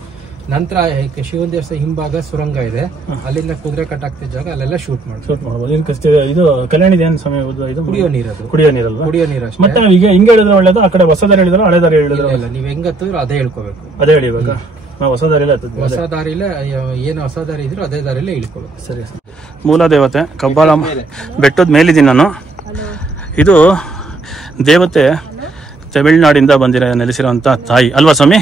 ನಂತರ ಶಿವನ ದೇವಸ್ಥಾನ ಹಿಂಭಾಗ ಸುರಂಗ ಇದೆ. ಅಲ್ಲಿಂದ ಕುದುರೆ ಕಟ್ಟಾಗ್ತಿದ್ದ ಜಾಗ ಅಲ್ಲೆಲ್ಲ ಶೂಟ್ ಮಾಡ್ಬೋದು. ಇದು ಕಲ್ಯಾಣಿ ಏನ್ ಸಮಯ ಇದು ಕುಡಿಯೋ ನೀರದು. ಕುಡಿಯೋ ನೀರಲ್ವಾ? ಕುಡಿಯೋ ನೀರು ಅಷ್ಟೇ. ಮತ್ತೆ ಈಗ ಹಿಂಗೆ ಹೇಳಿದ್ರೆ ಒಳ್ಳೇದು, ಆ ಕಡೆ ಹೊಸ ದಾರಿ ಹೇಳಿದ್ರು ಹಳೆ ದಾರಿ ಹೇಳಿದ್ರು ಇಲ್ಲ, ನೀವ್ ಹೆಂಗತ್ತಿದ್ರು ಅದೇ ಹೇಳ್ಕೋಬೇಕು. ಅದೇ ಹೇಳಿವಾಗ ನಾವು ಹೊಸ ದಾರಿಲೇ ಹೊಸ ದಾರಿಲೇ ಏನು ಹೊಸ ದಾರಿ ಇದ್ರು ಅದೇ ದಾರಿಲೇ ಇಳ್ಕೋಬೇಕು. ಸರಿ. ಮೂಲ ದೇವತೆ ಕಬ್ಬಾಳಮ್ಮ ಬೆಟ್ಟದ ಮೇಲಿದ್ದೀನಿ ನಾನು. ಇದು ದೇವತೆ ತಮಿಳ್ನಾಡಿಂದ ನೆಲೆಸಿರುವಂತ ತಾಯಿ ಅಲ್ವಾ ಸ್ವಾಮಿ?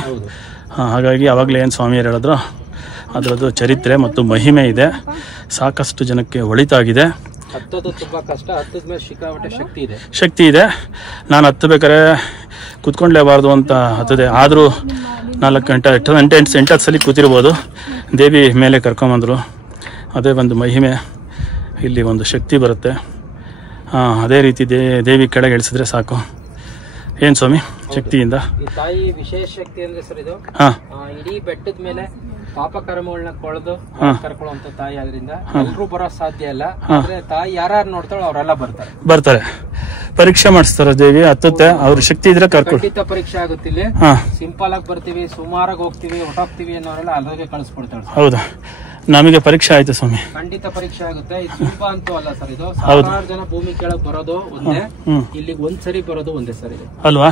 ಹಾಗಾಗಿ ಆವಾಗಲೇ ಏನು ಸ್ವಾಮಿಯರು ಹೇಳಿದ್ರು ಅದರದ್ದು ಚರಿತ್ರೆ ಮತ್ತು ಮಹಿಮೆ ಇದೆ. ಸಾಕಷ್ಟು ಜನಕ್ಕೆ ಒಳಿತಾಗಿದೆ. ಹತ್ತೋದು ತುಂಬಾ ಕಷ್ಟ. ಹತ್ತದ ಮೇಲೆ ಸಿಕ್ಕಾಪಟ್ಟೆ ಶಕ್ತಿ ಇದೆ. ನಾನು ಹತ್ತಬೇಕಾದ್ರೆ ಕೂತ್ಕೊಂಡ್ಲೇಬಾರ್ದು ಅಂತ ಹತ್ತದೆ. ಆದರೂ 4 ಗಂಟೆ 8 ಸಲ ಕೂತಿರ್ಬೋದು. ದೇವಿ ಮೇಲೆ ಕರ್ಕೊಂಬಂದರು. ಅದೇ ಒಂದು ಮಹಿಮೆ. ಇಲ್ಲಿ ಒಂದು ಶಕ್ತಿ ಬರುತ್ತೆ. ಅದೇ ರೀತಿ ದೇವಿ ಕೆಳಗೆ ಇಳಿಸಿದ್ರೆ ಸಾಕು. ಏನ್ ಸ್ವಾಮಿ ಶಕ್ತಿಯಿಂದ ಈ ತಾಯಿ ವಿಶೇಷ ಶಕ್ತಿ ಅಂದ್ರೆ ಸರ್ ಇದು ಇಡೀ ಬೆಟ್ಟದ ಮೇಲೆ ಪಾಪ ಕರ್ಮಗಳನ್ನ ಕೊಳೆದು ಕರ್ಕೊಳ್ಳುವಂತ ತಾಯಿ. ಆದ್ರಿಂದ ಎಲ್ರೂ ಬರೋ ಸಾಧ್ಯ ಇಲ್ಲ. ಆದ್ರೆ ತಾಯಿ ಯಾರು ನೋಡ್ತಾಳೋ ಅವರೆಲ್ಲ ಬರ್ತಾರೆ. ಪರೀಕ್ಷೆ ಮಾಡಿಸ್ತಾರ ದೇವಿ. ಹತ್ತುತ್ತೆ. ಅವ್ರ ಶಕ್ತಿ ಇದ್ರೆ ಖಂಡಿತ ಪರೀಕ್ಷೆ ಆಗುತ್ತೆ. ಇಲ್ಲಿ ಸಿಂಪಲ್ ಆಗಿ ಬರ್ತೀವಿ, ಸುಮಾರಾಗಿ ಹೋಗ್ತೀವಿ, ಹೊಟ್ಟೋಗ್ತೀವಿ ಅನ್ನೋರೆಲ್ಲ ಅಲ್ಲಿಗೆ ಕಳಿಸ್ಕೊಡ್ತಾಳೆ. ಹೌದಾ? ನಮಗೆ ಪರೀಕ್ಷೆ ಆಯ್ತು ಸ್ವಾಮಿ. ಖಂಡಿತ ಪರೀಕ್ಷೆ ಆಗುತ್ತೆ. ಇದು ಸುಲಭ ಅಂತೂ ಅಲ್ಲ ಸರ್. ಇದು ಸಾವಿರಾರು ಜನ ಭೂಮಿ ಕೆಳಗ್ ಬರೋದು ಒಂದೇ, ಇಲ್ಲಿಗೆ ಒಂದ್ಸರಿ ಬರೋದು ಒಂದೇ ಸರ್ ಇದು ಅಲ್ವಾ?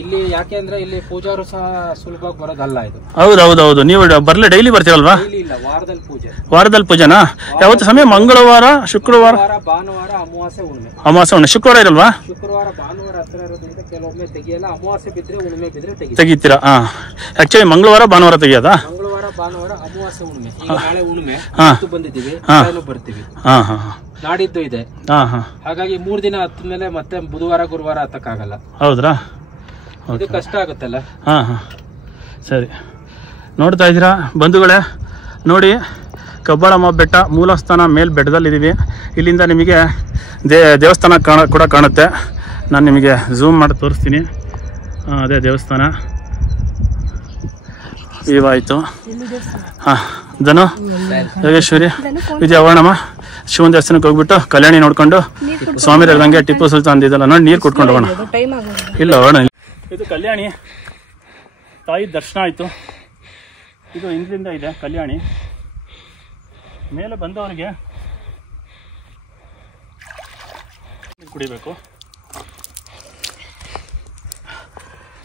ಇಲ್ಲಿ ಯಾಕೆ ಅಂದ್ರೆ ಇಲ್ಲಿ ಪೂಜಾರು ಸಹ ಸುಲಭವಾಗಿ ಬರೋದಲ್ಲ ಇದು. ಹೌದೌದೌದು. ನೀವು ಬರ್ಲೆ ಡೈಲಿ ಬರ್ತೀರಲ್ವಾ? ಇಲ್ಲ, ವಾರದಲ್ಲಿ ಪೂಜೆ. ವಾರದಲ್ಲಿ ಪೂಜೆನಾ? ಯಾವತ್ತು ಸಮಯ? ಮಂಗಳವಾರ, ಶುಕ್ರವಾರ, ಭಾನುವಾರ, ಅಮಾವಾಸ್ಯೆ, ಹುಣ್ಣಿಮೆ. ಹುಣ್ಣಿಮೆ. ಶುಕ್ರವಾರ ಇರಲ್ವಾ? ಶುಕ್ರವಾರ ಭಾನುವಾರ ಹತ್ರ ಇರೋದ್ರಿಂದ ಕೆಲವೊಮ್ಮೆ ತೆಗಿಯಲ್ಲ. ಅಮಾವಾಸ್ಯೆ ಬಿದ್ರೆ ಹುಣ್ಣಿಮೆ ಬಿದ್ರೆ ತೆಗಿತೀರಾ? ಆಕ್ಚುಲಿ ಮಂಗಳವಾರ ಭಾನುವಾರ ತೆಗಿಯೋದಾ? ಮಂಗಳವಾರ ಭಾನುವಾರ, ಅಮಾವಾಸ್ಯೆ, ಹುಣ್ಣಿಮೆ. ಈಗ ನಾಳೆ ಹುಣ್ಣಿಮೆ ಬಂದಿದ್ದೀವಿ, ಬರ್ತೀವಿ. ನಾಡಿದ್ದು ಇದೆ. ಹಾಗಾಗಿ 3 ದಿನ ಹತ್ತ ಮೇಲೆ ಮತ್ತೆ ಬುಧವಾರ ಗುರುವಾರ ಹತ್ತಕ್ಕಾಗಲ್ಲ. ಹೌದ್ರಾ? ಇದು ಕಷ್ಟ ಆಗುತ್ತಲ್ಲ. ಸರಿ. ನೋಡ್ತಾ ಇದ್ದೀರಾ ಬಂಧುಗಳೇ, ನೋಡಿ ಕಬ್ಬಾಳಮ್ಮ ಬೆಟ್ಟ ಮೂಲಸ್ಥಾನ ಮೇಲ್ ಬೆಟ್ಟದಲ್ಲಿದ್ದೀವಿ. ಇಲ್ಲಿಂದ ನಿಮಗೆ ದೇವಸ್ಥಾನ ಕೂಡ ಕಾಣುತ್ತೆ. ನಾನು ನಿಮಗೆ ಝೂಮ್ ಮಾಡಿ ತೋರಿಸ್ತೀನಿ. ಅದೇ ದೇವಸ್ಥಾನ ಇವಾಯಿತು. ಧನು, ಯೋಗೇಶ್ವರಿ, ವಿದ್ಯಾವರ್ಣಮ್ಮ ಶಿವನ ದೇವಸ್ಥಾನಕ್ಕೆ ಹೋಗ್ಬಿಟ್ಟು ಕಲ್ಯಾಣಿ ನೋಡ್ಕೊಂಡು ಸ್ವಾಮಿ ಹೇಳ್ದಂಗೆ ಟಿಪ್ಪು ಸುಲ್ತಾನ್ ಇದೆಲ್ಲ ನೋಡಿ ನೀರು ಕೊಟ್ಕೊಂಡು ಹೋಗೋಣ. ಇಲ್ಲ ಹೋಗೋಣ. ಇದು ಕಲ್ಯಾಣಿ ತಾಯಿ ದರ್ಶನ ಆಯಿತು. ಇದು ಹಿಂದಿಂದ ಇದೆ ಕಲ್ಯಾಣಿ. ಮೇಲೆ ಬಂದವರಿಗೆ ಕುಡಿಬೇಕು.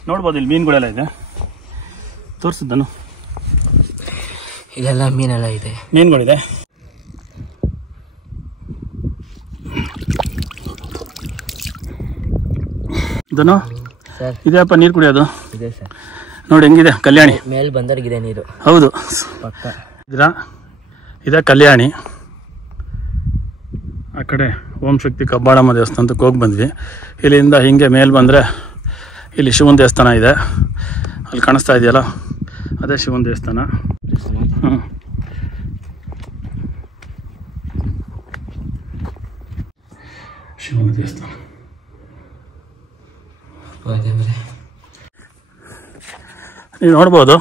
ನೋಡ್ಬೋದು ಇಲ್ಲಿ ಮೀನುಗಳೆಲ್ಲ ಇದೆ. ತೋರಿಸಿದ್ದನು. ಇದೆಲ್ಲ ಮೀನೆಲ್ಲ ಇದೆ, ಮೀನುಗಳಿದೆ. ಇದನ್ನು ಇದೆಯಪ್ಪ ನೀರು ಕುಡಿಯೋದು. ಇದೆ ಸರ್. ನೋಡಿ ಹೆಂಗಿದೆ ಕಲ್ಯಾಣಿ. ಮೇಲೆ ಬಂದವ್ರಿಗಿದೆ ನೀರು. ಹೌದು. ಪಕ್ಕ ಇದೆ ಕಲ್ಯಾಣಿ. ಆ ಕಡೆ ಓಂ ಶಕ್ತಿ ಕಬ್ಬಾಳಮ್ಮ ದೇವಸ್ಥಾನಕ್ಕೆ ಹೋಗಿ ಬಂದ್ವಿ. ಇಲ್ಲಿಂದ ಹಿಂಗೆ ಮೇಲೆ ಬಂದರೆ ಇಲ್ಲಿ ಶಿವನ ದೇವಸ್ಥಾನ ಇದೆ. ಅಲ್ಲಿ ಕಾಣಿಸ್ತಾ ಇದೆಯಲ್ಲ ಅದೇ ಶಿವನ ದೇವಸ್ಥಾನ. ಶಿವನ ದೇವಸ್ಥಾನ ನೀವು ನೋಡ್ಬೋದು.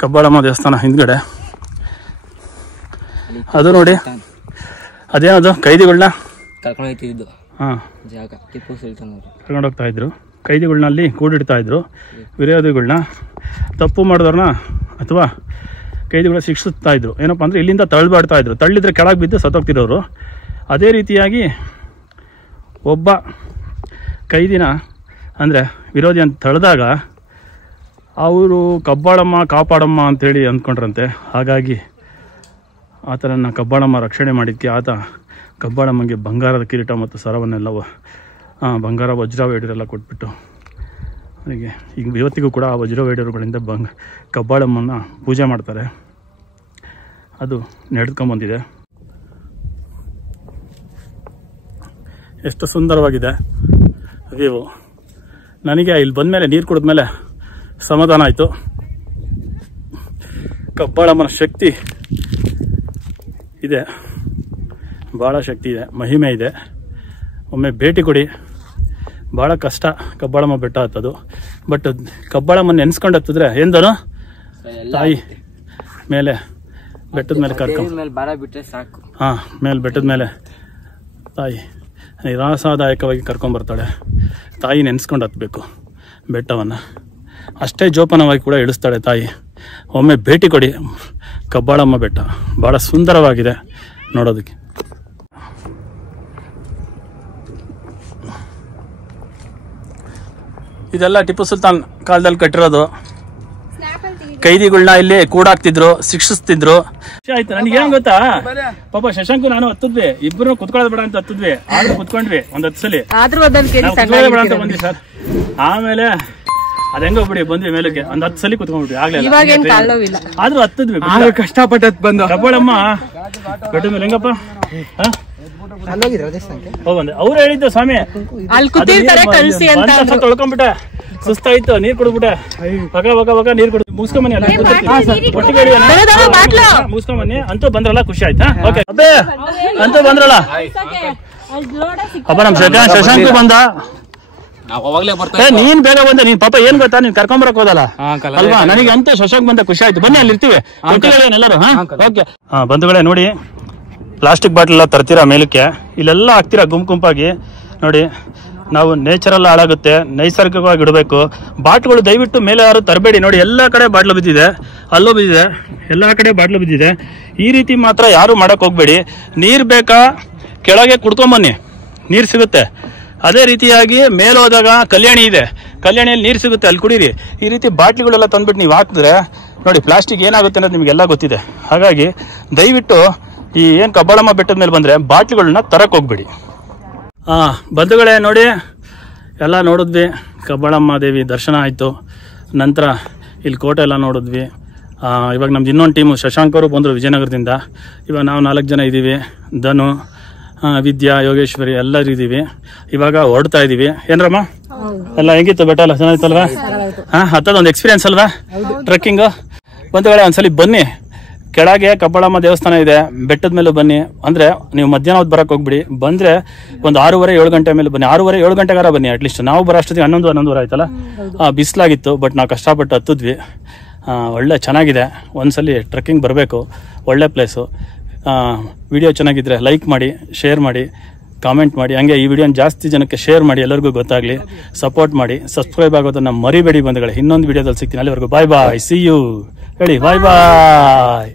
ಕಬ್ಬಾಳಮ್ಮ ದೇವಸ್ಥಾನ ಹಿಂದ್ಗಡೆ ಅದು ನೋಡಿ. ಅದೇನದು ಕೈದಿಗಳನ್ನ ಕರ್ಕೊಂಡು ಹೋಗ್ತಿದ್ದು ಜಾಗ. ಟಿಪ್ಪು ಸುಲ್ತಾನ್ ಅವರು ಕರ್ಕೊಂಡು ಹೋಗ್ತಾ ಇದ್ರು. ಕೈದಿಗಳನ್ನ ಅಲ್ಲಿ ಕೂಡಿಡ್ತಾ ಇದ್ರು. ವಿರೋಧಿಗಳನ್ನ ತಪ್ಪು ಮಾಡಿದವ್ರನ್ನ ಅಥವಾ ಕೈದಿಗಳನ್ನ ಶಿಕ್ಷಿಸ್ತಾ ಇದ್ರು. ಏನಪ್ಪ ಅಂದರೆ ಇಲ್ಲಿಂದ ತಳ್ಳಿಬಿಡ್ತಾ ಇದ್ರು. ತಳ್ಳಿದ್ರೆ ಕೆಳಗೆ ಬಿದ್ದು ಸತ್ತೋಗ್ತಿರೋರು. ಅದೇ ರೀತಿಯಾಗಿ ಒಬ್ಬ ಕೈದಿನ ಅಂದರೆ ವಿರೋಧಿ ಅಂತ ತಳೆದಾಗ ಅವರು ಕಬ್ಬಾಳಮ್ಮ ಕಾಪಾಡಮ್ಮ ಅಂಥೇಳಿ ಅಂದ್ಕೊಂಡ್ರಂತೆ. ಹಾಗಾಗಿ ಆತನನ್ನು ಕಬ್ಬಾಳಮ್ಮ ರಕ್ಷಣೆ ಮಾಡಿದ್ದಕ್ಕೆ ಆತ ಕಬ್ಬಾಳಮ್ಮಂಗೆ ಬಂಗಾರದ ಕಿರೀಟ ಮತ್ತು ಸರವನ್ನೆಲ್ಲ ಬಂಗಾರ ವಜ್ರ ವೈಡೂರೆಲ್ಲ ಕೊಟ್ಬಿಟ್ಟು ಅವನಿಗೆ ಈಗ ಇವತ್ತಿಗೂ ಕೂಡ ಆ ವಜ್ರ ವೈಡೂರುಗಳಿಂದ ಕಬ್ಬಾಳಮ್ಮನ ಪೂಜೆ ಮಾಡ್ತಾರೆ. ಅದು ನಡೆದ್ಕೊಂಬಂದಿದೆ. ಎಷ್ಟು ಸುಂದರವಾಗಿದೆ ವ್ಯೂ. ನನಗೆ ಇಲ್ಲಿ ಬಂದಮೇಲೆ ನೀರು ಕುಡಿದ್ಮೇಲೆ ಸಮಾಧಾನ ಆಯಿತು. ಕಬ್ಬಾಳಮ್ಮನ ಶಕ್ತಿ ಇದೆ, ಭಾಳ ಶಕ್ತಿ ಇದೆ, ಮಹಿಮೆ ಇದೆ. ಒಮ್ಮೆ ಭೇಟಿ ಕೊಡಿ. ಭಾಳ ಕಷ್ಟ ಕಬ್ಬಾಳಮ್ಮ ಬೆಟ್ಟ ಹತ್ತೋದು. ಬಟ್ ಕಬ್ಬಾಳಮ್ಮನ ನೆನೆಸ್ಕೊಂಡು ಹತ್ತಿದ್ರೆ ಎಂದನು ತಾಯಿ ಮೇಲೆ ಬೆಟ್ಟದ ಮೇಲೆ ಕರ್ಕೊಂಡು ಭಾರ ಬಿಟ್ಟರೆ ಸಾಕು. ಹಾಂ, ಮೇಲೆ ಬೆಟ್ಟದ ಮೇಲೆ ತಾಯಿ ನಿರಾಸಾದಾಯಕವಾಗಿ ಕರ್ಕೊಂಬರ್ತಾಳೆ. ತಾಯಿ ನೆನೆಸ್ಕೊಂಡು ಹತ್ತಬೇಕು ಬೆಟ್ಟವನ್ನು. ಅಷ್ಟೇ ಜೋಪಾನವಾಗಿ ಕೂಡ ಇಳಿಸ್ತಾಳೆ ತಾಯಿ. ಒಮ್ಮೆ ಭೇಟಿ ಕೊಡಿ. ಕಬ್ಬಾಳಮ್ಮ ಬೆಟ್ಟ ಭಾಳ ಸುಂದರವಾಗಿದೆ ನೋಡೋದಕ್ಕೆ. ಇದೆಲ್ಲ ಟಿಪ್ಪು ಸುಲ್ತಾನ್ ಕಾಲದಲ್ಲಿ ಕಟ್ಟಿರೋದು. ಕೈದಿಗಳನ್ನ ಇಲ್ಲಿ ಕೂಡಾಕ್ತಿದ್ರು, ಶಿಕ್ಷಿಸ್ತಿದ್ರು. ಆಯ್ತು, ನನಗೇನ್ ಗೊತ್ತಾ, ಪಾಪ ಶಶಾಂಕು ನಾನು ಹತ್ತಿದ್ವಿ, ಇಬ್ರು ಕುತ್ಕೊಳ್ಳೋದು ಬೇಡ ಅಂತ ಹತ್ತಿದ್ವಿ. ಆದ್ರೂ ಕುತ್ಕೊಂಡ್ವಿ ಒಂದ್ 10 ಸಲ. ಬೇಡ ಅಂತ ಬಂದ್ವಿ ಸರ್. ಆಮೇಲೆ ಅದೆಂಗೋ ಬಿಡಿ ಬಂದ್ವಿ ಮೇಲಕ್ಕೆ, ಒಂದ್ 10 ಸಲ ಕುತ್ಕೊಂಡ್ಬಿಟ್ವಿ. ಆಗ್ಲಿಲ್ಲ, ಆದ್ರೂ ಹತ್ತಿದ್ವಿ. ಕಷ್ಟಪಟ್ಟದ್ ಬಂದು ಕಬ್ಬಾಳಮ್ಮ ಬೆಟ್ಟ ಮೇಲೆ ಹೆಂಗಪ್ಪ ಹೋಗಂದೆ. ಅವ್ರು ಹೇಳಿದ್ದು ಸ್ವಾಮಿ ತೊಳ್ಕೊಂಡ್ಬಿಟ್ಟೆ, ಸುಸ್ತಾಯ್ತು, ನೀರ್ ಕುಡ್ಬಿಟ್ಟೆ, ಬಗ ನೀರ್ ಕುಡ್ ಮುಗಿಸ್ಕೊಂಬನ್ನಿ, ಮುಗಿಸ್ಕೊಂಬನ್ನಿ. ಅಂತೂ ಬಂದ್ರಲ್ಲ, ಖುಷಿ ಆಯ್ತಾ? ಓಕೆ ಅಬ್ಬೇ, ಅಂತೂ ಬಂದ್ರಲ್ಲ. ಅಪ್ಪ ನಮ್ ಶಶಾಂಕು ಬಂದ. ನೀನ್ ಬೇಗ ಬಂದೆ. ನೀನ್ ಪಾಪ ಏನ್ ಗೊತ್ತಾ, ನೀನ್ ಕರ್ಕೊಂಬರಕ್ ಹೋದಲ್ಲ ಅಲ್ವಾ? ನನಗೆ ಅಂತೂ ಶಶಾಂಕ್ ಬಂದ, ಖುಷಿ ಆಯ್ತು. ಬನ್ನಿ, ಅಲ್ಲಿ ಇರ್ತೀವಿ ಎಲ್ಲರೂ. ಓಕೆ ಬಂಧುಗಳೇ, ನೋಡಿ ಪ್ಲಾಸ್ಟಿಕ್ ಬಾಟಲ್ ಎಲ್ಲ ತರ್ತೀರಾ ಮೇಲಕ್ಕೆ, ಇಲ್ಲೆಲ್ಲ ಹಾಕ್ತೀರಾ ಗುಂಪಾಗಿ. ನೋಡಿ, ನಾವು ನೇಚರಲ್ಲ ಹಾಳಾಗುತ್ತೆ, ನೈಸರ್ಗಿಕವಾಗಿ ಇಡಬೇಕು. ಬಾಟ್ಗಳು ದಯವಿಟ್ಟು ಮೇಲೆ ಯಾರು ತರಬೇಡಿ. ನೋಡಿ, ಎಲ್ಲ ಕಡೆ ಬಾಟ್ಲು ಬಿದ್ದಿದೆ, ಅಲ್ಲೂ ಬಿದ್ದಿದೆ, ಎಲ್ಲ ಕಡೆ ಬಾಟ್ಲು ಬಿದ್ದಿದೆ. ಈ ರೀತಿ ಮಾತ್ರ ಯಾರು ಮಾಡಕ್ ಹೋಗ್ಬೇಡಿ. ನೀರು ಬೇಕಾ, ಕೆಳಗೆ ಕುಡ್ಕೊಂಬನ್ನಿ, ನೀರು ಸಿಗುತ್ತೆ. ಅದೇ ರೀತಿಯಾಗಿ ಮೇಲೆ ಹೋದಾಗ ಕಲ್ಯಾಣಿ ಇದೆ, ಕಲ್ಯಾಣಿಯಲ್ಲಿ ನೀರು ಸಿಗುತ್ತೆ, ಅಲ್ಲಿ ಕುಡೀರಿ. ಈ ರೀತಿ ಬಾಟ್ಲಿಗಳೆಲ್ಲ ತಂದ್ಬಿಟ್ಟು ನೀವು ಹಾಕಿದ್ರೆ ನೋಡಿ ಪ್ಲಾಸ್ಟಿಕ್ ಏನಾಗುತ್ತೆ ಅನ್ನೋದು ನಿಮಗೆಲ್ಲ ಗೊತ್ತಿದೆ. ಹಾಗಾಗಿ ದಯವಿಟ್ಟು ಈ ಏನು ಕಬ್ಬಾಳಮ್ಮ ಬೆಟ್ಟದ ಮೇಲೆ ಬಂದರೆ ಬಾಟ್ಲಿಗಳನ್ನ ತರಕ್ಕೆ ಹೋಗ್ಬೇಡಿ. ಬಂಧುಗಳೇ, ನೋಡಿ ಎಲ್ಲ ನೋಡಿದ್ವಿ. ಕಬ್ಬಾಳಮ್ಮ ದೇವಿ ದರ್ಶನ ಆಯಿತು. ನಂತರ ಇಲ್ಲಿ ಕೋಟೆ ಎಲ್ಲ ನೋಡಿದ್ವಿ. ಇವಾಗ ನಮ್ದು ಇನ್ನೊಂದು ಟೀಮು ಶಶಾಂಕ್ ಅವರು ಬಂದರು ವಿಜಯನಗರದಿಂದ. ಇವಾಗ ನಾವು 4 ಜನ ಇದ್ದೀವಿ. ಧನು, ವಿದ್ಯಾ, ಯೋಗೇಶ್ವರಿ ಎಲ್ಲರೂ ಇದ್ದೀವಿ. ಇವಾಗ ಹೊರಡ್ತಾ ಇದ್ದೀವಿ. ಏನ್ರಮ್ಮ ಎಲ್ಲ ಹೆಂಗಿತ್ತು ಬೆಟ್ಟ ಎಲ್ಲ? ಚೆನ್ನಾಗಿತ್ತಲ್ವಾ? ಹತ್ತದೊಂದು ಎಕ್ಸ್ಪೀರಿಯನ್ಸ್ ಅಲ್ವಾ ಟ್ರೆಕ್ಕಿಂಗು? ಬಂಧುಗಳೇ, ಒಂದ್ಸಲಿ ಬನ್ನಿ. ಕೆಳಗೆ ಕಬ್ಬಾಳಮ್ಮ ದೇವಸ್ಥಾನ ಇದೆ, ಬೆಟ್ಟದ ಮೇಲೆ ಬನ್ನಿ. ಅಂದರೆ ನೀವು ಮಧ್ಯಾಹ್ನ ಹೊತ್ತು ಬರೋಕ್ಕೆ ಹೋಗ್ಬಿಡಿ. ಬಂದರೆ ಒಂದು 6:30-7 ಗಂಟೆ ಮೇಲೆ ಬನ್ನಿ. 6:30-7 ಗಂಟೆಗಾರ ಬನ್ನಿ ಅಟ್ಲೀಸ್ಟ್. ನಾವು ಬರೋ ಅಷ್ಟೊತ್ತಿಗೆ 11-11 ಆಯ್ತಲ್ಲ. ಬಿಸಿಲಾಗಿತ್ತು, ಬಟ್ ನಾವು ಕಷ್ಟಪಟ್ಟು ಹತ್ತಿದ್ವಿ. ಒಳ್ಳೆ ಚೆನ್ನಾಗಿದೆ. ಒಂದ್ಸಲಿ ಟ್ರೆಕ್ಕಿಂಗ್ ಬರಬೇಕು, ಒಳ್ಳೆ ಪ್ಲೇಸು. ವಿಡಿಯೋ ಚೆನ್ನಾಗಿದ್ದರೆ ಲೈಕ್ ಮಾಡಿ, ಶೇರ್ ಮಾಡಿ, ಕಾಮೆಂಟ್ ಮಾಡಿ. ಹಂಗೆ ಈ ವಿಡಿಯೋನ ಜಾಸ್ತಿ ಜನಕ್ಕೆ ಶೇರ್ ಮಾಡಿ, ಎಲ್ಲರಿಗೂ ಗೊತ್ತಾಗಲಿ. ಸಪೋರ್ಟ್ ಮಾಡಿ, ಸಬ್ಸ್ಕ್ರೈಬ್ ಆಗೋದನ್ನು ಮರಿಬೇಡಿ ಬಂಧುಗಳೇ. ಇನ್ನೊಂದು ವಿಡಿಯೋದಲ್ಲಿ ಸಿಗ್ತೀನಿ. ಅಲ್ಲಿವರೆಗೂ ಬಾಯ್ ಬಾಯ್, ಸಿ ಯು. ಹೇಳಿ ಬಾಯ್ ಬಾಯ್.